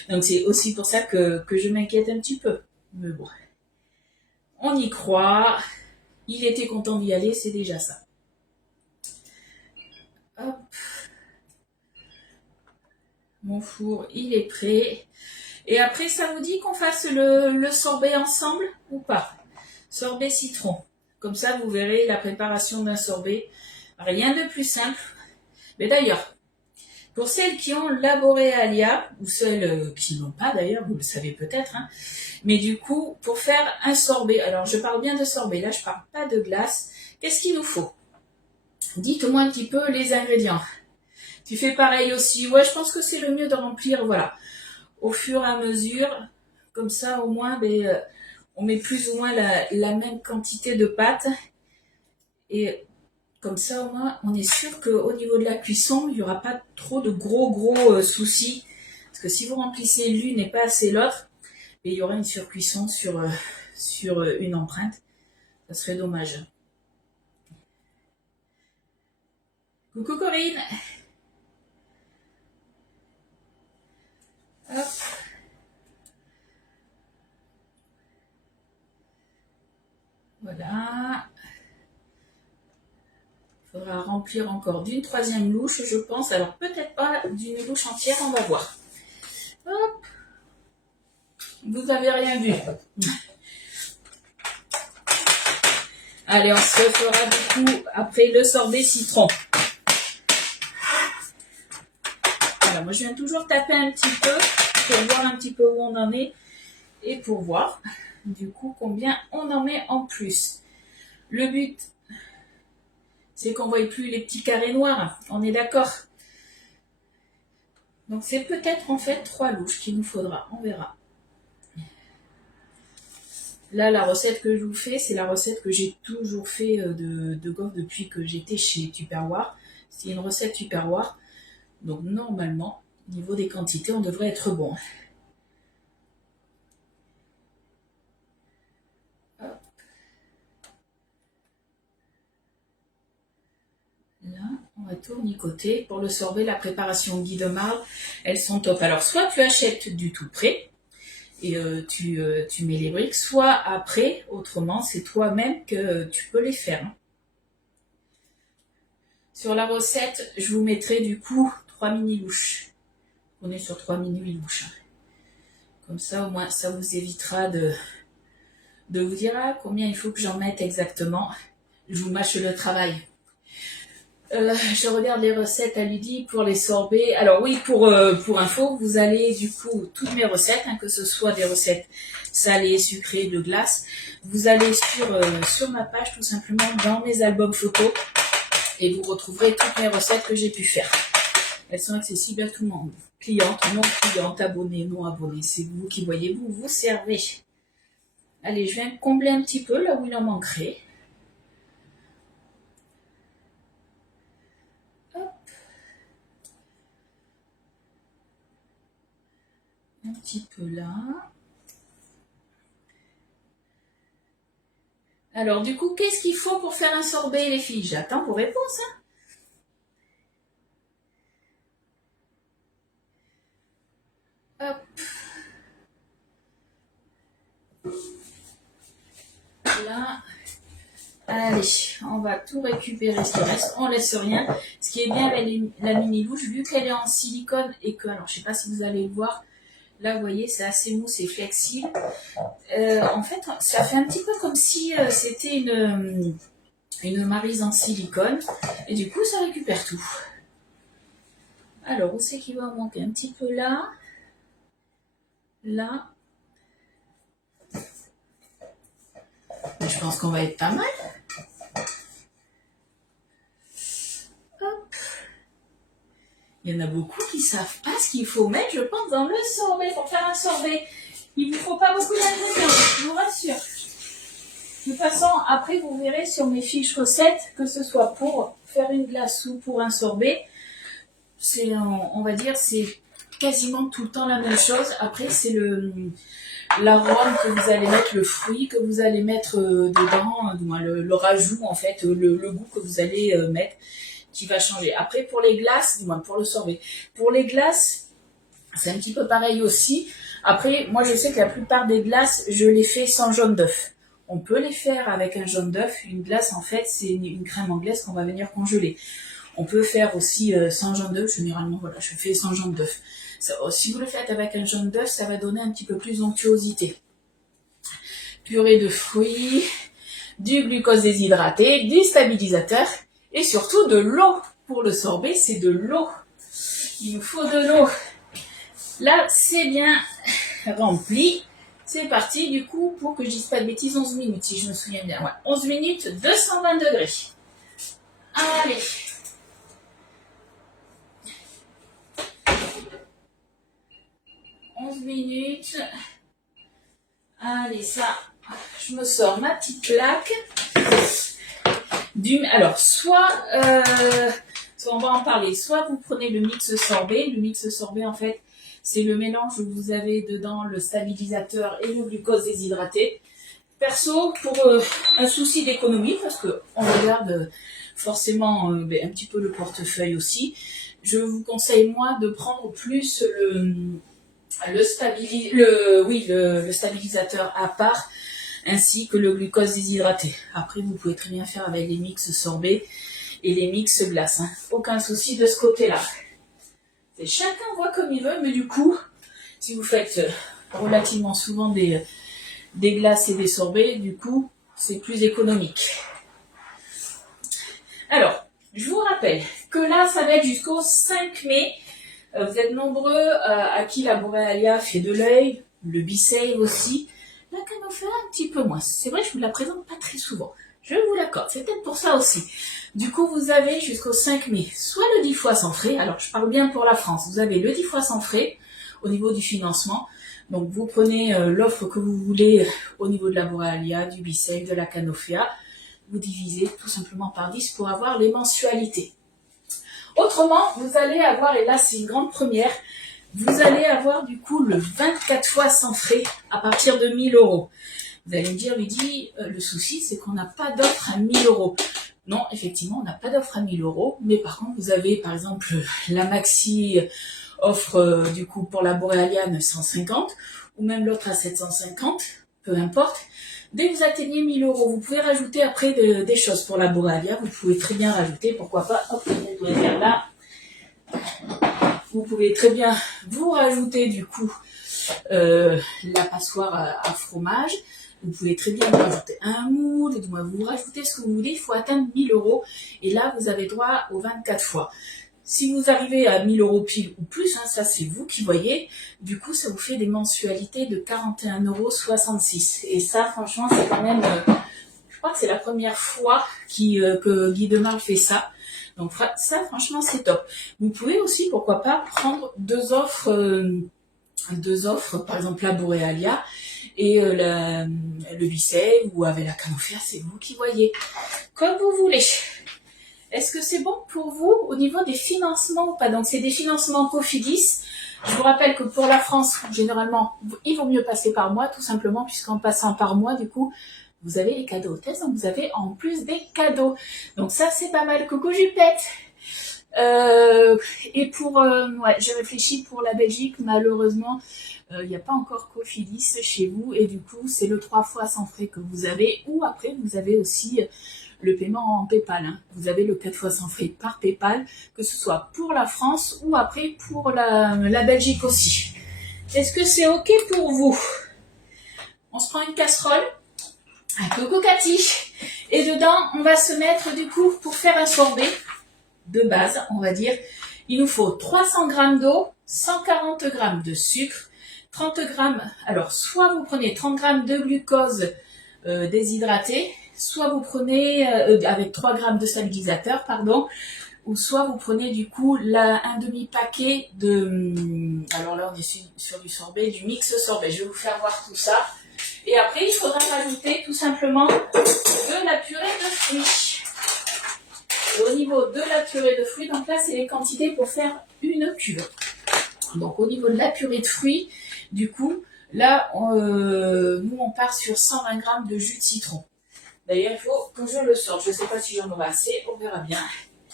Donc c'est aussi pour ça que je m'inquiète un petit peu. Mais bon, on y croit, il était content d'y aller, c'est déjà ça. Hop. Mon four, il est prêt. Et après, ça vous dit qu'on fasse le sorbet ensemble ou pas? Sorbet citron. Comme ça, vous verrez la préparation d'un sorbet. Rien de plus simple. Mais d'ailleurs, pour celles qui ont la Boréalia, ou celles qui n'ont pas d'ailleurs, vous le savez peut-être, hein, mais du coup, pour faire un sorbet, alors je parle bien de sorbet, là je parle pas de glace, qu'est-ce qu'il nous faut? Dites-moi un petit peu les ingrédients. Tu fais pareil aussi, ouais, je pense que c'est le mieux de remplir, voilà, au fur et à mesure, comme ça au moins, on met plus ou moins la même quantité de pâte, et comme ça au moins, on est sûr qu'au niveau de la cuisson, il n'y aura pas trop de gros soucis, parce que si vous remplissez l'une et pas assez l'autre, il y aura une surcuisson sur une empreinte, ça serait dommage. Coucou Corinne. Hop. Voilà. Il faudra remplir encore d'une troisième louche, je pense. Alors peut-être pas d'une louche entière, on va voir. Hop. Vous n'avez rien vu. Allez, on se fera du coup après le sorbet citron. Voilà, moi je viens toujours taper un petit peu pour voir un petit peu où on en est et pour voir du coup combien on en met en plus. Le but, c'est qu'on ne voit plus les petits carrés noirs, on est d'accord? Donc c'est peut-être en fait 3 louches qu'il nous faudra, on verra. Là, la recette que je vous fais, c'est la recette que j'ai toujours fait de gaufres depuis que j'étais chez Tupperware. C'est une recette Tupperware. Donc normalement, au niveau des quantités, on devrait être bon. Hop. Là, on va tournicoter. Pour le sorbet, la préparation Guy de Marle, elles sont top. Alors, soit tu achètes du tout prêt et tu mets les briques, soit après, autrement, c'est toi-même que tu peux les faire. Sur la recette, je vous mettrai du coup 3 mini-louches. On est sur 3 mini-louches. Comme ça, au moins, ça vous évitera de vous dire combien il faut que j'en mette exactement. Je vous mâche le travail. Je regarde les recettes à Lydie pour les sorbets. Alors oui, pour info, vous allez du coup, toutes mes recettes, que ce soit des recettes salées, sucrées, de glace, vous allez sur ma page tout simplement dans mes albums photos et vous retrouverez toutes mes recettes que j'ai pu faire. Elles sont accessibles à tout le monde. Clientes, non clientes, abonnés, non abonnés. C'est vous qui voyez, vous servez. Allez, je viens combler un petit peu là où il en manquerait. Hop. Un petit peu là. Alors, du coup, qu'est-ce qu'il faut pour faire un sorbet, les filles? J'attends vos réponses. Hop. Là. Allez, on va tout récupérer ce qui reste. On laisse rien. Ce qui est bien avec la mini louche, vu qu'elle est en silicone et que, alors je sais pas si vous allez le voir, là vous voyez c'est assez mou, c'est flexible. En fait, ça fait un petit peu comme si c'était une maryse en silicone. Et du coup, ça récupère tout. Alors, où c'est qu'il va en manquer? Un petit peu là. Là. Je pense qu'on va être pas mal. Hop. Il y en a beaucoup qui savent pas ce qu'il faut mettre, je pense, dans le sorbet. Pour faire un sorbet, il ne vous faut pas beaucoup d'ingrédients, je vous rassure. De toute façon, après, vous verrez sur mes fiches recettes, que ce soit pour faire une glace ou pour un sorbet, c'est, on va dire, c'est quasiment tout le temps la même chose. Après, c'est l'arôme que vous allez mettre, le fruit que vous allez mettre dedans, le rajout, en fait, le goût que vous allez mettre, qui va changer. Après, pour les glaces, du moins pour le sorbet, pour les glaces, c'est un petit peu pareil aussi. Après, moi, je sais que la plupart des glaces, je les fais sans jaune d'œuf. On peut les faire avec un jaune d'œuf. Une glace, en fait, c'est une crème anglaise qu'on va venir congeler. On peut faire aussi sans jaune d'œuf. Généralement, voilà, je fais sans jaune d'œuf. Si vous le faites avec un jaune d'œuf, ça va donner un petit peu plus d'onctuosité. Purée de fruits, du glucose déshydraté, du stabilisateur et surtout de l'eau. Pour le sorbet, c'est de l'eau. Il nous faut de l'eau. Là, c'est bien rempli. C'est parti, du coup, pour que je dise pas de bêtises, 11 minutes, si je me souviens bien. Ouais, 11 minutes, 220 degrés. Allez. « 11 minutes. Allez, ça, je me sors ma petite plaque. Alors, soit on va en parler, soit vous prenez le mix sorbet. Le mix sorbet, en fait, c'est le mélange où vous avez dedans le stabilisateur et le glucose déshydraté. Perso, pour un souci d'économie, parce qu'on regarde forcément un petit peu le portefeuille aussi, je vous conseille, moi, de prendre plus le stabilisateur à part, ainsi que le glucose déshydraté. Après, vous pouvez très bien faire avec les mix sorbet et les mix glace. Hein. Aucun souci de ce côté-là. Chacun voit comme il veut, mais du coup, si vous faites relativement souvent des glaces et des sorbets, du coup, c'est plus économique. Alors, je vous rappelle que là, ça va être jusqu'au 5 mai. Vous êtes nombreux à qui la Borealia fait de l'œil, le B-Save aussi. La Canophea un petit peu moins. C'est vrai, je vous la présente pas très souvent. Je vous l'accorde, c'est peut-être pour ça aussi. Du coup, vous avez jusqu'au 5 mai, soit le 10 fois sans frais. Alors, je parle bien pour la France. Vous avez le 10 fois sans frais au niveau du financement. Donc, vous prenez l'offre que vous voulez au niveau de la Borealia, du B-Save, de la Canophea. Vous divisez tout simplement par 10 pour avoir les mensualités. Autrement, vous allez avoir, et là c'est une grande première, vous allez avoir du coup le 24 fois sans frais à partir de 1000 €. Vous allez me dire, Lydie, le souci c'est qu'on n'a pas d'offre à 1000 €. Non, effectivement, on n'a pas d'offre à 1000 €, mais par contre vous avez par exemple la maxi offre du coup pour la Borealia 950, ou même l'autre à 750, peu importe. Dès que vous atteignez 1000 €, vous pouvez rajouter après des choses pour la Borealia. Vous pouvez très bien rajouter, pourquoi pas, hop, je vais faire là. Vous pouvez très bien vous rajouter du coup la passoire à fromage. Vous pouvez très bien rajouter un moule, vous rajoutez ce que vous voulez. Il faut atteindre 1000 €. Et là, vous avez droit aux 24 fois. Si vous arrivez à 1000 € pile ou plus, hein, ça c'est vous qui voyez, du coup ça vous fait des mensualités de 41,66 €. Et ça franchement c'est quand même, je crois que c'est la première fois que Guy Demarle fait ça. Donc ça franchement c'est top. Vous pouvez aussi, pourquoi pas, prendre deux offres deux offres, par exemple la Borealia et le Bissey ou avec la Canofère, c'est vous qui voyez. Comme vous voulez. Est-ce que c'est bon pour vous au niveau des financements ou pas? Donc c'est des financements Cofidis. Je vous rappelle que pour la France, généralement, il vaut mieux passer par mois, tout simplement, puisqu'en passant par mois, du coup, vous avez les cadeaux hôtesse, donc vous avez en plus des cadeaux. Donc ça, c'est pas mal. Coucou Jupette. Et pour, ouais, j'ai réfléchi pour la Belgique, malheureusement, il n'y a pas encore Cofidis chez vous, et du coup, c'est le 3 fois sans frais que vous avez, ou après, vous avez aussi le paiement en PayPal. Hein. Vous avez le 4 fois sans frais par PayPal, que ce soit pour la France ou après pour la Belgique aussi. Est-ce que c'est OK pour vous? On se prend une casserole, un coco Cathy, et dedans, on va se mettre du coup, pour faire un sorbet de base, on va dire, il nous faut 300 g d'eau, 140 g de sucre, 30 g, alors soit vous prenez 30 g de glucose déshydraté, soit vous prenez avec 3 g de stabilisateur, pardon, ou soit vous prenez du coup un demi-paquet de, alors là on est sur du sorbet, du mix sorbet. Je vais vous faire voir tout ça. Et après il faudra rajouter tout simplement de la purée de fruits. Et au niveau de la purée de fruits, donc là c'est les quantités pour faire une cuve. Donc au niveau de la purée de fruits, du coup, là nous on part sur 120 g de jus de citron. D'ailleurs, il faut que je le sorte. Je ne sais pas si j'en aurai assez, on verra bien.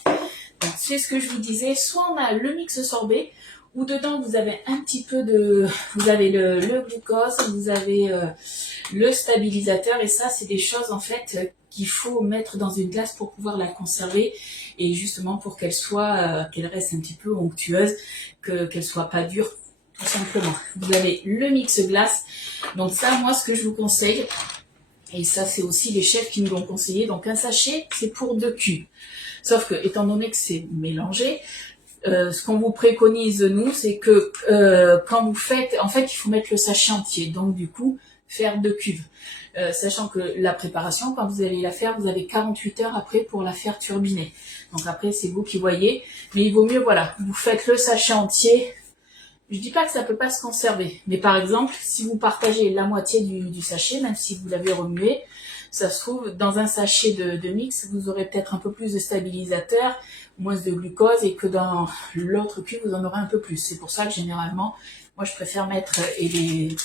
Donc, c'est ce que je vous disais. Soit on a le mix sorbet, où dedans vous avez un petit peu de... Vous avez le glucose, vous avez le stabilisateur. Et ça, c'est des choses en fait qu'il faut mettre dans une glace pour pouvoir la conserver. Et justement pour qu'elle soit, qu'elle reste un petit peu onctueuse, qu'elle soit pas dure, tout simplement. Vous avez le mix glace. Donc ça, moi, ce que je vous conseille... Et ça, c'est aussi les chefs qui nous l'ont conseillé. Donc, un sachet, c'est pour 2 cubes. Sauf que, étant donné que c'est mélangé, ce qu'on vous préconise, nous, c'est que quand vous faites... En fait, il faut mettre le sachet entier. Donc, du coup, faire 2 cubes. Sachant que la préparation, quand vous allez la faire, vous avez 48 heures après pour la faire turbiner. Donc, après, c'est vous qui voyez. Mais il vaut mieux, voilà, vous faites le sachet entier. Je dis pas que ça peut pas se conserver, mais par exemple, si vous partagez la moitié du sachet, même si vous l'avez remué, ça se trouve, dans un sachet de mix, vous aurez peut-être un peu plus de stabilisateur, moins de glucose, et que dans l'autre cube, vous en aurez un peu plus. C'est pour ça que généralement, moi je préfère mettre, et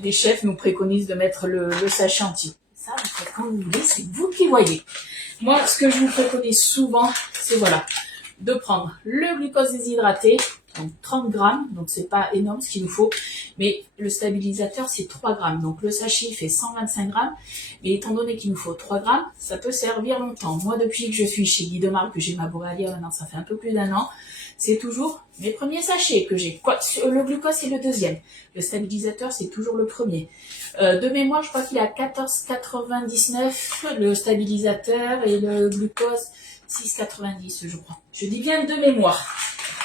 les chefs nous préconisent de mettre le sachet entier. Ça, vous faites comme vous voulez, c'est vous qui voyez. Moi, ce que je vous préconise souvent, c'est voilà, de prendre le glucose déshydraté, donc 30 grammes, donc c'est pas énorme ce qu'il nous faut, mais le stabilisateur c'est 3 grammes, donc le sachet il fait 125 grammes, mais étant donné qu'il nous faut 3 grammes, ça peut servir longtemps. Moi depuis que je suis chez Guidomar, que j'ai ma Borealia maintenant, ça fait un peu plus d'1 an, c'est toujours mes premiers sachets que j'ai. Le glucose c'est le deuxième, le stabilisateur c'est toujours le premier. De mémoire je crois qu'il est à 14,99 le stabilisateur et le glucose 6,90 je crois. Je dis bien de mémoire.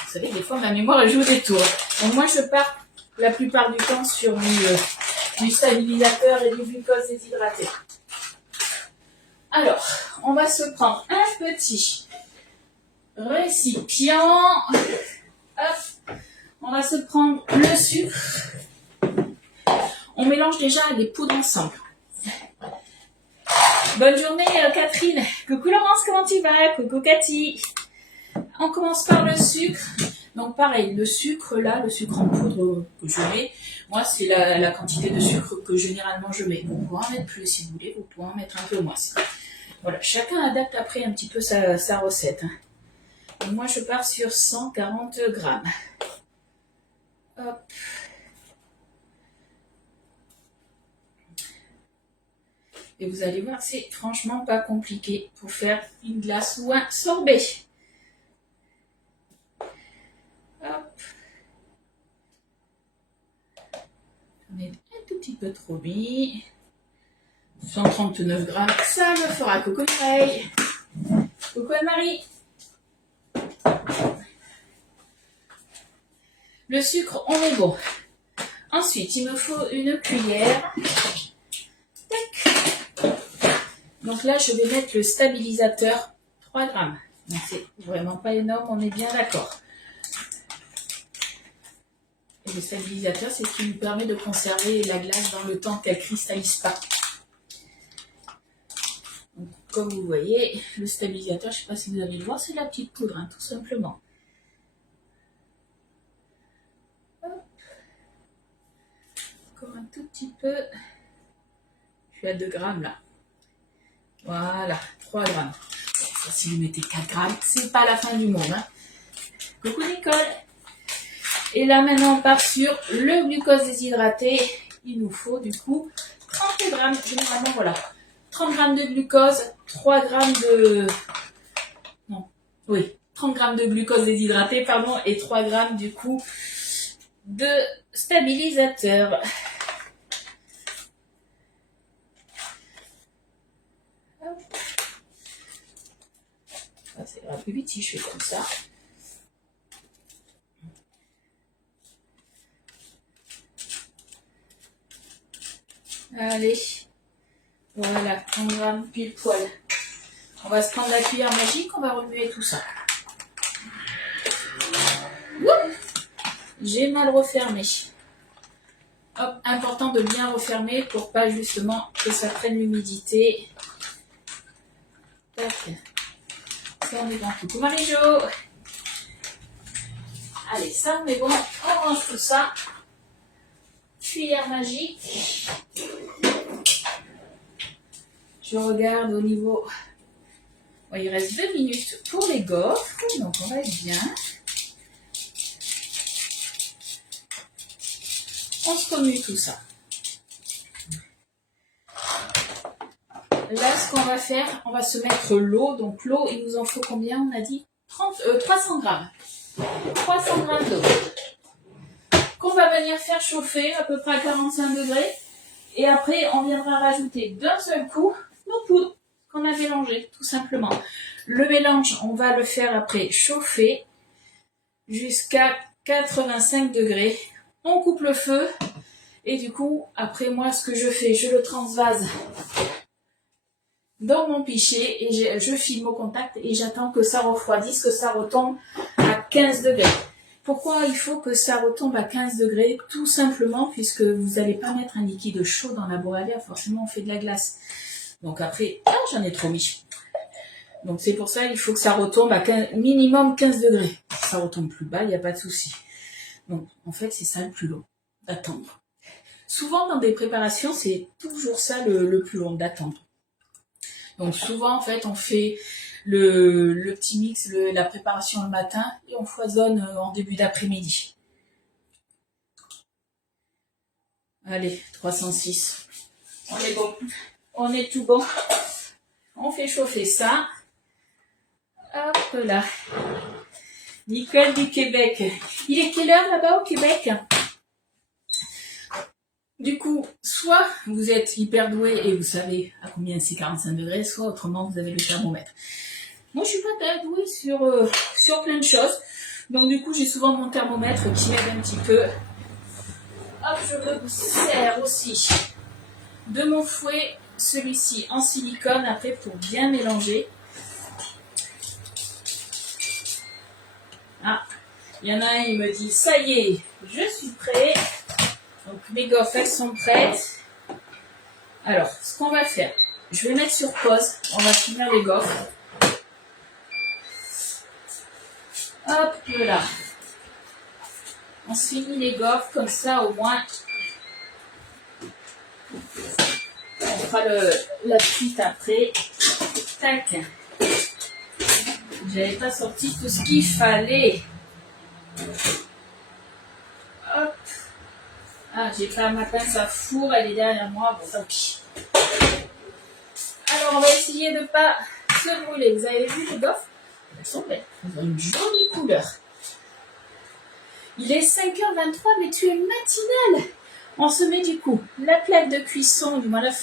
Vous savez, des fois, ma mémoire, elle joue des tours. Donc, moi, je pars la plupart du temps sur du stabilisateur et du glucose déshydraté. Alors, on va se prendre un petit récipient. Hop. On va se prendre le sucre. On mélange déjà les poudres ensemble. Bonne journée, Catherine. Coucou Laurence, comment tu vas? Coucou Cathy. On commence par le sucre. Donc pareil, le sucre là, le sucre en poudre que je mets, moi c'est la quantité de sucre que généralement je mets. Vous pouvez en mettre plus si vous voulez, vous pouvez en mettre un peu moins. Voilà, chacun adapte après un petit peu sa recette. Donc moi je pars sur 140 grammes. Hop. Et vous allez voir, c'est franchement pas compliqué pour faire une glace ou un sorbet. Hop. On est un tout petit peu trop mis. 139 grammes, ça me fera. Coucou Mireille. Coucou Anne-Marie. Le sucre, on est bon. Ensuite, il me faut une cuillère. Tac. Donc là, je vais mettre le stabilisateur 3 grammes. Donc c'est vraiment pas énorme, on est bien d'accord. Et le stabilisateur, c'est ce qui nous permet de conserver la glace dans le temps qu'elle ne cristallise pas. Donc, comme vous voyez, le stabilisateur, je ne sais pas si vous allez le voir, c'est la petite poudre, hein, tout simplement. Hop. Encore un tout petit peu. Je suis à 2 grammes là. Voilà, 3 grammes. Si vous mettez 4 grammes, c'est pas la fin du monde. Hein. Coucou Nicole. Et là maintenant on part sur le glucose déshydraté. Il nous faut du coup 30 grammes. Généralement voilà. 30 grammes de glucose, 3 grammes de... Non, oui. 30 grammes de glucose déshydraté, pardon, et 3 grammes du coup de stabilisateur. Ça ira plus vite si je fais comme ça. Allez, voilà, 30 grammes pile poil. On va se prendre la cuillère magique, on va remuer tout ça. J'ai mal refermé. Hop, important de bien refermer pour pas justement que ça prenne l'humidité. Tac. Ça on est dans tout. Coucou Marie-Jo. Allez, ça on est bon. On range tout ça. Cuillère magique. Je regarde au niveau... Bon, il reste 2 minutes pour les gaufres, donc on va être bien. On se remue tout ça. Là, ce qu'on va faire, on va se mettre l'eau. Donc l'eau, il nous en faut combien? On a dit 300 grammes. 300 grammes d'eau. Qu'on va venir faire chauffer à peu près à 45 degrés. Et après, on viendra rajouter d'un seul coup nos poudres qu'on a mélangées, tout simplement. Le mélange, on va le faire après chauffer jusqu'à 85 degrés. On coupe le feu. Et du coup, après moi, ce que je fais, je le transvase dans mon pichet et je filme au contact et j'attends que ça refroidisse, que ça retombe à 15 degrés. Pourquoi il faut que ça retombe à 15 degrés? Tout simplement puisque vous n'allez pas mettre un liquide chaud dans la boîte à verre, forcément on fait de la glace. Donc après, j'en ai trop mis. Donc c'est pour ça qu'il faut que ça retombe à minimum 15 degrés. Si ça retombe plus bas, il n'y a pas de souci. Donc en fait, c'est ça le plus long, d'attendre. Souvent dans des préparations, c'est toujours ça le plus long, d'attendre. Donc souvent en fait on fait le petit mix, la préparation le matin et on foisonne en début d'après-midi. Allez, 306. On est bon. On est tout bon. On fait chauffer ça. Hop là. Nicole du Québec. Il est quelle heure là-bas au Québec? Du coup, soit vous êtes hyper doué et vous savez à combien c'est 45 degrés, soit autrement vous avez le thermomètre. Moi, je suis pas très douée sur plein de choses. Donc du coup, j'ai souvent mon thermomètre qui m'aide un petit peu. Hop, je me sers aussi de mon fouet, celui-ci en silicone, après pour bien mélanger. Ah, il y en a un, il me dit, ça y est, je suis prêt. Donc mes gaufres, elles sont prêtes. Alors, ce qu'on va faire, je vais mettre sur pause. On va finir les gaufres. Hop là. On se finit les gaufres comme ça au moins. On fera la suite après. Tac. J'avais pas sorti tout ce qu'il fallait. Hop. Ah, j'ai pas ma pince à four, elle est derrière moi. Bon, tant pis. Alors, on va essayer de ne pas se brûler. Vous avez vu les gaufres? Elles sont belles. Elles ont une jolie couleur. Il est 5h23, mais tu es matinale. On se met du coup la plaque de cuisson, du moins la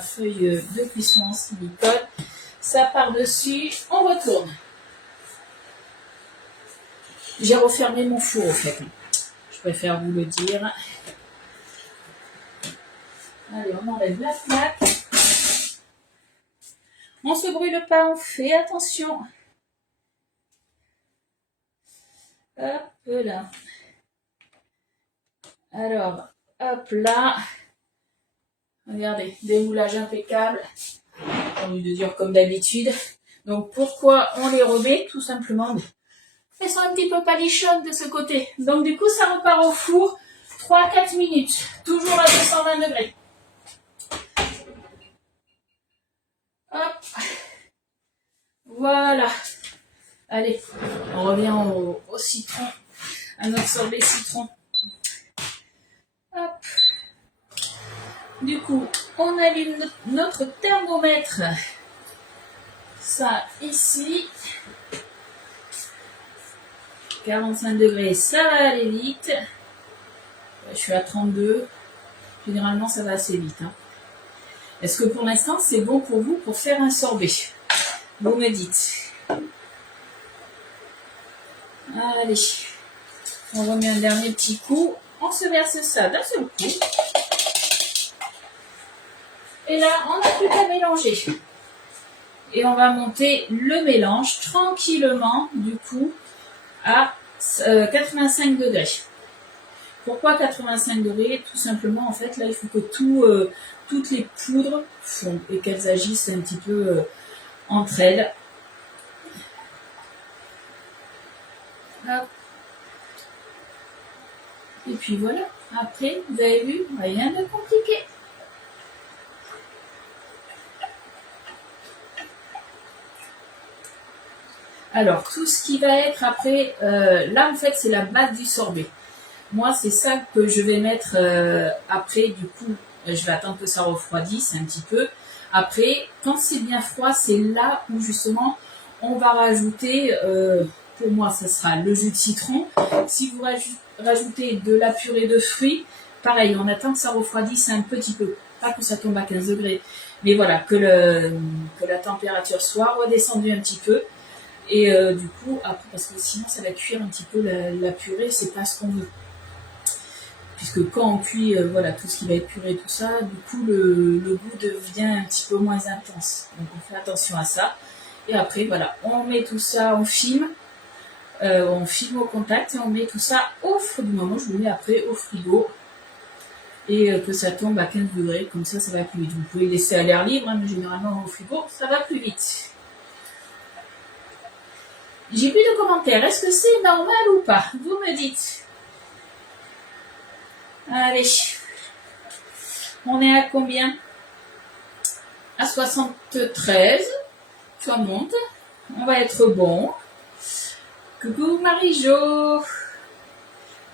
feuille de cuisson en silicone. Ça par-dessus, on retourne. J'ai refermé mon four au fait. Je préfère vous le dire. Allez, on enlève la plaque. On se brûle pas, on fait attention. Hop là. Alors, hop là. Regardez, démoulage impeccable. Au lieu de dire comme d'habitude. Donc pourquoi on les remet? Tout simplement, elles sont un petit peu palichonnes de ce côté. Donc du coup, ça repart au four 3-4 minutes. Toujours à 220 degrés. Hop. Voilà. Allez, on revient au citron, à notre sorbet citron. Hop. Du coup, on allume notre thermomètre. Ça, ici. 45 degrés, ça va aller vite. Je suis à 32. Généralement, ça va assez vite. Hein. Est-ce que pour l'instant, c'est bon pour vous pour faire un sorbet? Vous me dites. Allez. On remet un dernier petit coup. On se verse ça d'un seul coup. Et là, on n'a plus qu'à mélanger. Et on va monter le mélange tranquillement, du coup, à 85 degrés. Pourquoi 85 degrés? Tout simplement, en fait, là, il faut que toutes les poudres fondent et qu'elles agissent un petit peu entre elles. Hop. Et puis voilà. Après, vous avez vu, rien de compliqué. Alors, tout ce qui va être après, là, en fait, c'est la base du sorbet. Moi, c'est ça que je vais mettre après. Du coup, je vais attendre que ça refroidisse un petit peu. Après, quand c'est bien froid, c'est là où justement on va rajouter, pour moi, ça sera le jus de citron. Si vous rajoutez de la purée de fruits, pareil, on attend que ça refroidisse un petit peu. Pas que ça tombe à 15 degrés, mais voilà, que la température soit redescendue un petit peu. Et du coup, après, parce que sinon ça va cuire un petit peu la purée, c'est pas ce qu'on veut. Puisque quand on cuit voilà, tout ce qui va être purée, tout ça, du coup le goût devient un petit peu moins intense. Donc on fait attention à ça. Et après, voilà, on met tout ça, on filme au contact et on met tout ça au frigo. Du moment, je le mets après au frigo et que ça tombe à 15 degrés, comme ça va plus vite. Vous pouvez laisser à l'air libre, hein, mais généralement au frigo, ça va plus vite. J'ai plus de commentaires. Est-ce que c'est normal ou pas? Vous me dites. Allez. On est à combien? À 73. Ça monte. On va être bon. Coucou Marie-Jo.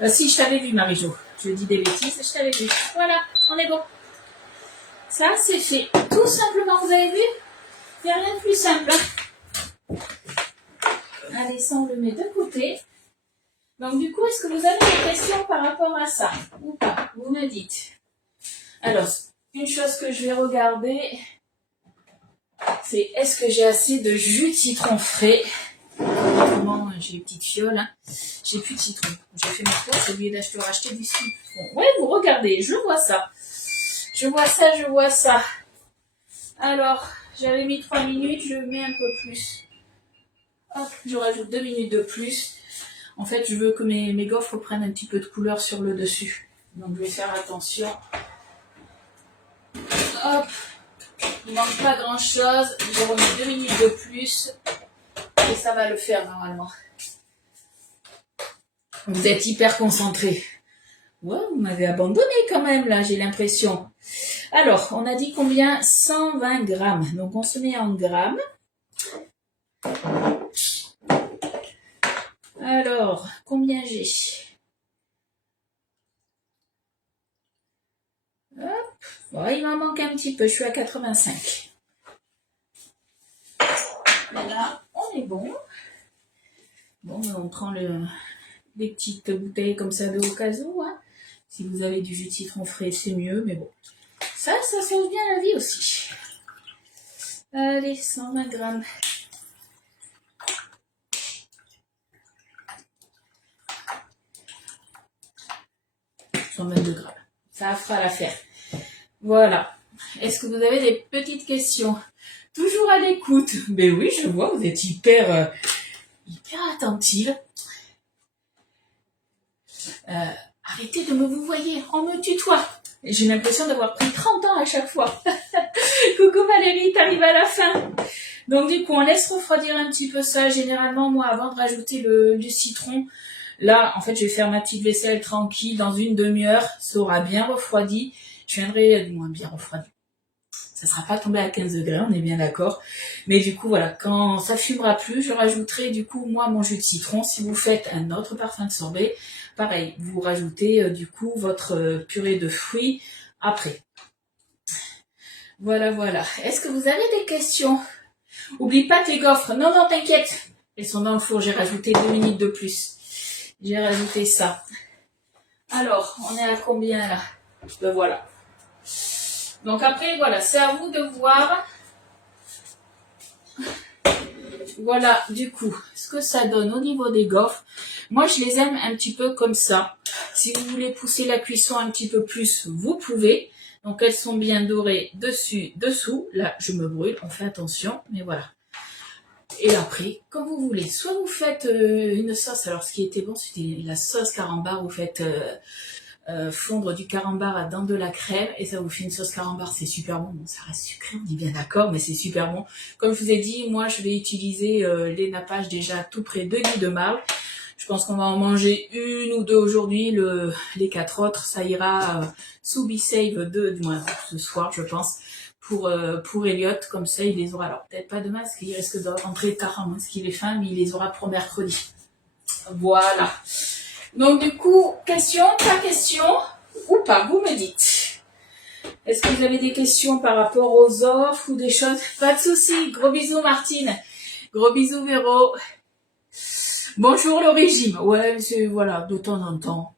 Si, je t'avais vu Marie-Jo. Je dis des bêtises, je t'avais vu. Voilà, on est bon. Ça, c'est fait. Tout simplement, vous avez vu? Il n'y a rien de plus simple. Allez, ça, on le met de côté. Donc, du coup, est-ce que vous avez des questions par rapport à ça? Ou pas? Vous me dites. Alors, une chose que je vais regarder, c'est est-ce que j'ai assez de jus de citron frais? Comment j'ai une petite fiole, hein. J'ai plus de citron. J'ai fait mes courses, j'ai oublié d'acheter racheter du citron. Ouais, vous regardez, je vois ça. Je vois ça, je vois ça. Alors, j'avais mis 3 minutes, je mets un peu plus. Hop, je rajoute 2 minutes de plus. En fait, je veux que mes gaufres prennent un petit peu de couleur sur le dessus. Donc, je vais faire attention. Hop, il ne manque pas grand chose. Je remets 2 minutes de plus. Et ça va le faire normalement. Vous êtes hyper concentré. Ouais, vous m'avez abandonné quand même là, j'ai l'impression. Alors, on a dit combien? 120 grammes. Donc, on se met en grammes. Alors, combien j'ai? Hop. Bon, il m'en manque un petit peu. Je suis à 85. Là, on est bon. Bon, on prend des petites bouteilles comme ça de au cas où. Hein. Si vous avez du jus de citron frais, c'est mieux. Mais bon, ça sauve bien la vie aussi. Allez, 120 grammes. 122 grammes. Ça fera l'affaire. Voilà. Est-ce que vous avez des petites questions? Toujours à l'écoute. Ben oui, je vois, vous êtes hyper attentive. Arrêtez de me vous voyez, on me tutoie. J'ai l'impression d'avoir pris 30 ans à chaque fois. Coucou Valérie, t'arrives à la fin. Donc du coup, on laisse refroidir un petit peu ça. Généralement, moi, avant de rajouter du citron, là, en fait, je vais faire ma petite vaisselle tranquille. Dans une demi-heure, ça aura bien refroidi. Je viendrai, du moins bien refroidi. Ça sera pas tombé à 15 degrés, on est bien d'accord. Mais du coup, voilà, quand ça fumera plus, je rajouterai du coup, moi, mon jus de citron. Si vous faites un autre parfum de sorbet, pareil, vous rajoutez du coup votre purée de fruits après. Voilà, voilà. Est-ce que vous avez des questions? Oublie pas tes gaufres. Non, non, t'inquiète. Elles sont dans le four, j'ai rajouté 2 minutes de plus. J'ai rajouté ça. Alors, on est à combien là? Ben voilà. Donc après, voilà, c'est à vous de voir. Voilà, du coup, ce que ça donne au niveau des gaufres. Moi, je les aime un petit peu comme ça. Si vous voulez pousser la cuisson un petit peu plus, vous pouvez. Donc, elles sont bien dorées dessus, dessous. Là, je me brûle, on fait attention, mais voilà. Et après, quand vous voulez, soit vous faites une sauce. Alors, ce qui était bon, c'était la sauce carambar. Vous faites fondre du carambar dans de la crème et ça vous fait une sauce carambar, c'est super bon. Bon, ça reste sucré, on dit bien d'accord, mais c'est super bon. Comme je vous ai dit, moi je vais utiliser les nappages déjà tout près de l'huile de marle. Je pense qu'on va en manger une ou deux aujourd'hui, les 4 autres, ça ira sous B-Save du moins ce soir je pense, pour Elliot, comme ça il les aura. Alors peut-être pas demain parce qu'il risque de rentrer tard à moins qu'il ait faim, mais il les aura pour mercredi. Voilà. Donc du coup, question, pas question, ou pas, vous me dites. Est-ce que vous avez des questions par rapport aux offres ou des choses? Pas de soucis, gros bisous Martine, gros bisous Véro. Bonjour le régime, ouais, c'est voilà, de temps en temps.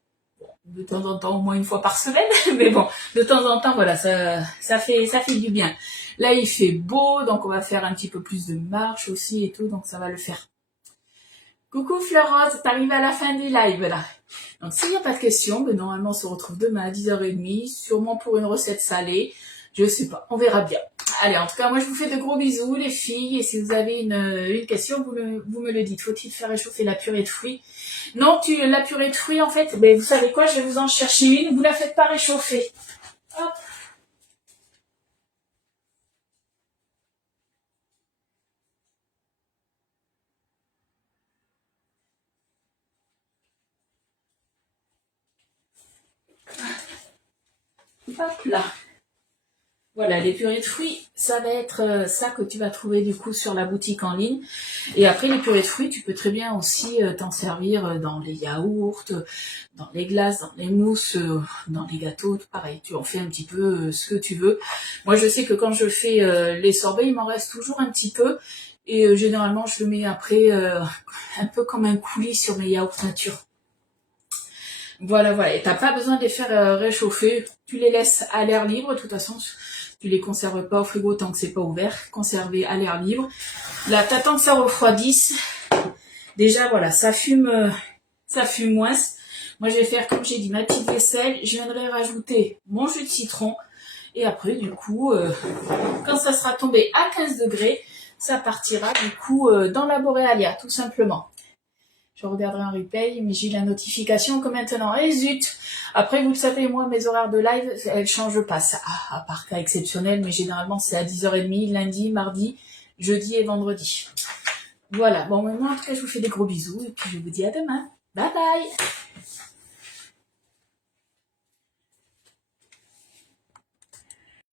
De temps en temps, au moins une fois par semaine, mais bon, de temps en temps, voilà, ça fait du bien. Là, il fait beau, donc on va faire un petit peu plus de marche aussi et tout, donc ça va le faire. Coucou Florence, t'arrives à la fin du live là. Donc s'il n'y a pas de questions, ben, normalement on se retrouve demain à 10h30, sûrement pour une recette salée. Je sais pas, on verra bien. Allez, en tout cas, moi je vous fais de gros bisous les filles. Et si vous avez une question, vous me le dites. Faut-il faire réchauffer la purée de fruits? Non, la purée de fruits en fait, ben, vous savez quoi, je vais vous en chercher une. Vous la faites pas réchauffer. Hop. Hop là. Voilà, les purées de fruits, ça va être ça que tu vas trouver du coup sur la boutique en ligne. Et après, les purées de fruits, tu peux très bien aussi t'en servir dans les yaourts, dans les glaces, dans les mousses, dans les gâteaux, tout pareil. Tu en fais un petit peu ce que tu veux. Moi, je sais que quand je fais les sorbets, il m'en reste toujours un petit peu. Et généralement, je le mets après un peu comme un coulis sur mes yaourts nature. Voilà, voilà. Et t'as pas besoin de les faire réchauffer. Tu les laisses à l'air libre. De toute façon, tu les conserves pas au frigo tant que c'est pas ouvert. Conserver à l'air libre. Là, t'attends que ça refroidisse. Déjà, voilà, ça fume moins. Moi, je vais faire, comme j'ai dit, ma petite vaisselle. Je viendrai rajouter mon jus de citron. Et après, du coup, quand ça sera tombé à 15 degrés, ça partira, du coup, dans la Boréalia, tout simplement. Je regarderai en replay, mais j'ai la notification que maintenant. Et zut! Après, vous le savez, moi, mes horaires de live, elles changent pas. Ça, à part cas exceptionnel, mais généralement, c'est à 10h30, lundi, mardi, jeudi et vendredi. Voilà. Bon, mais moi, en tout cas, je vous fais des gros bisous et puis je vous dis à demain. Bye bye!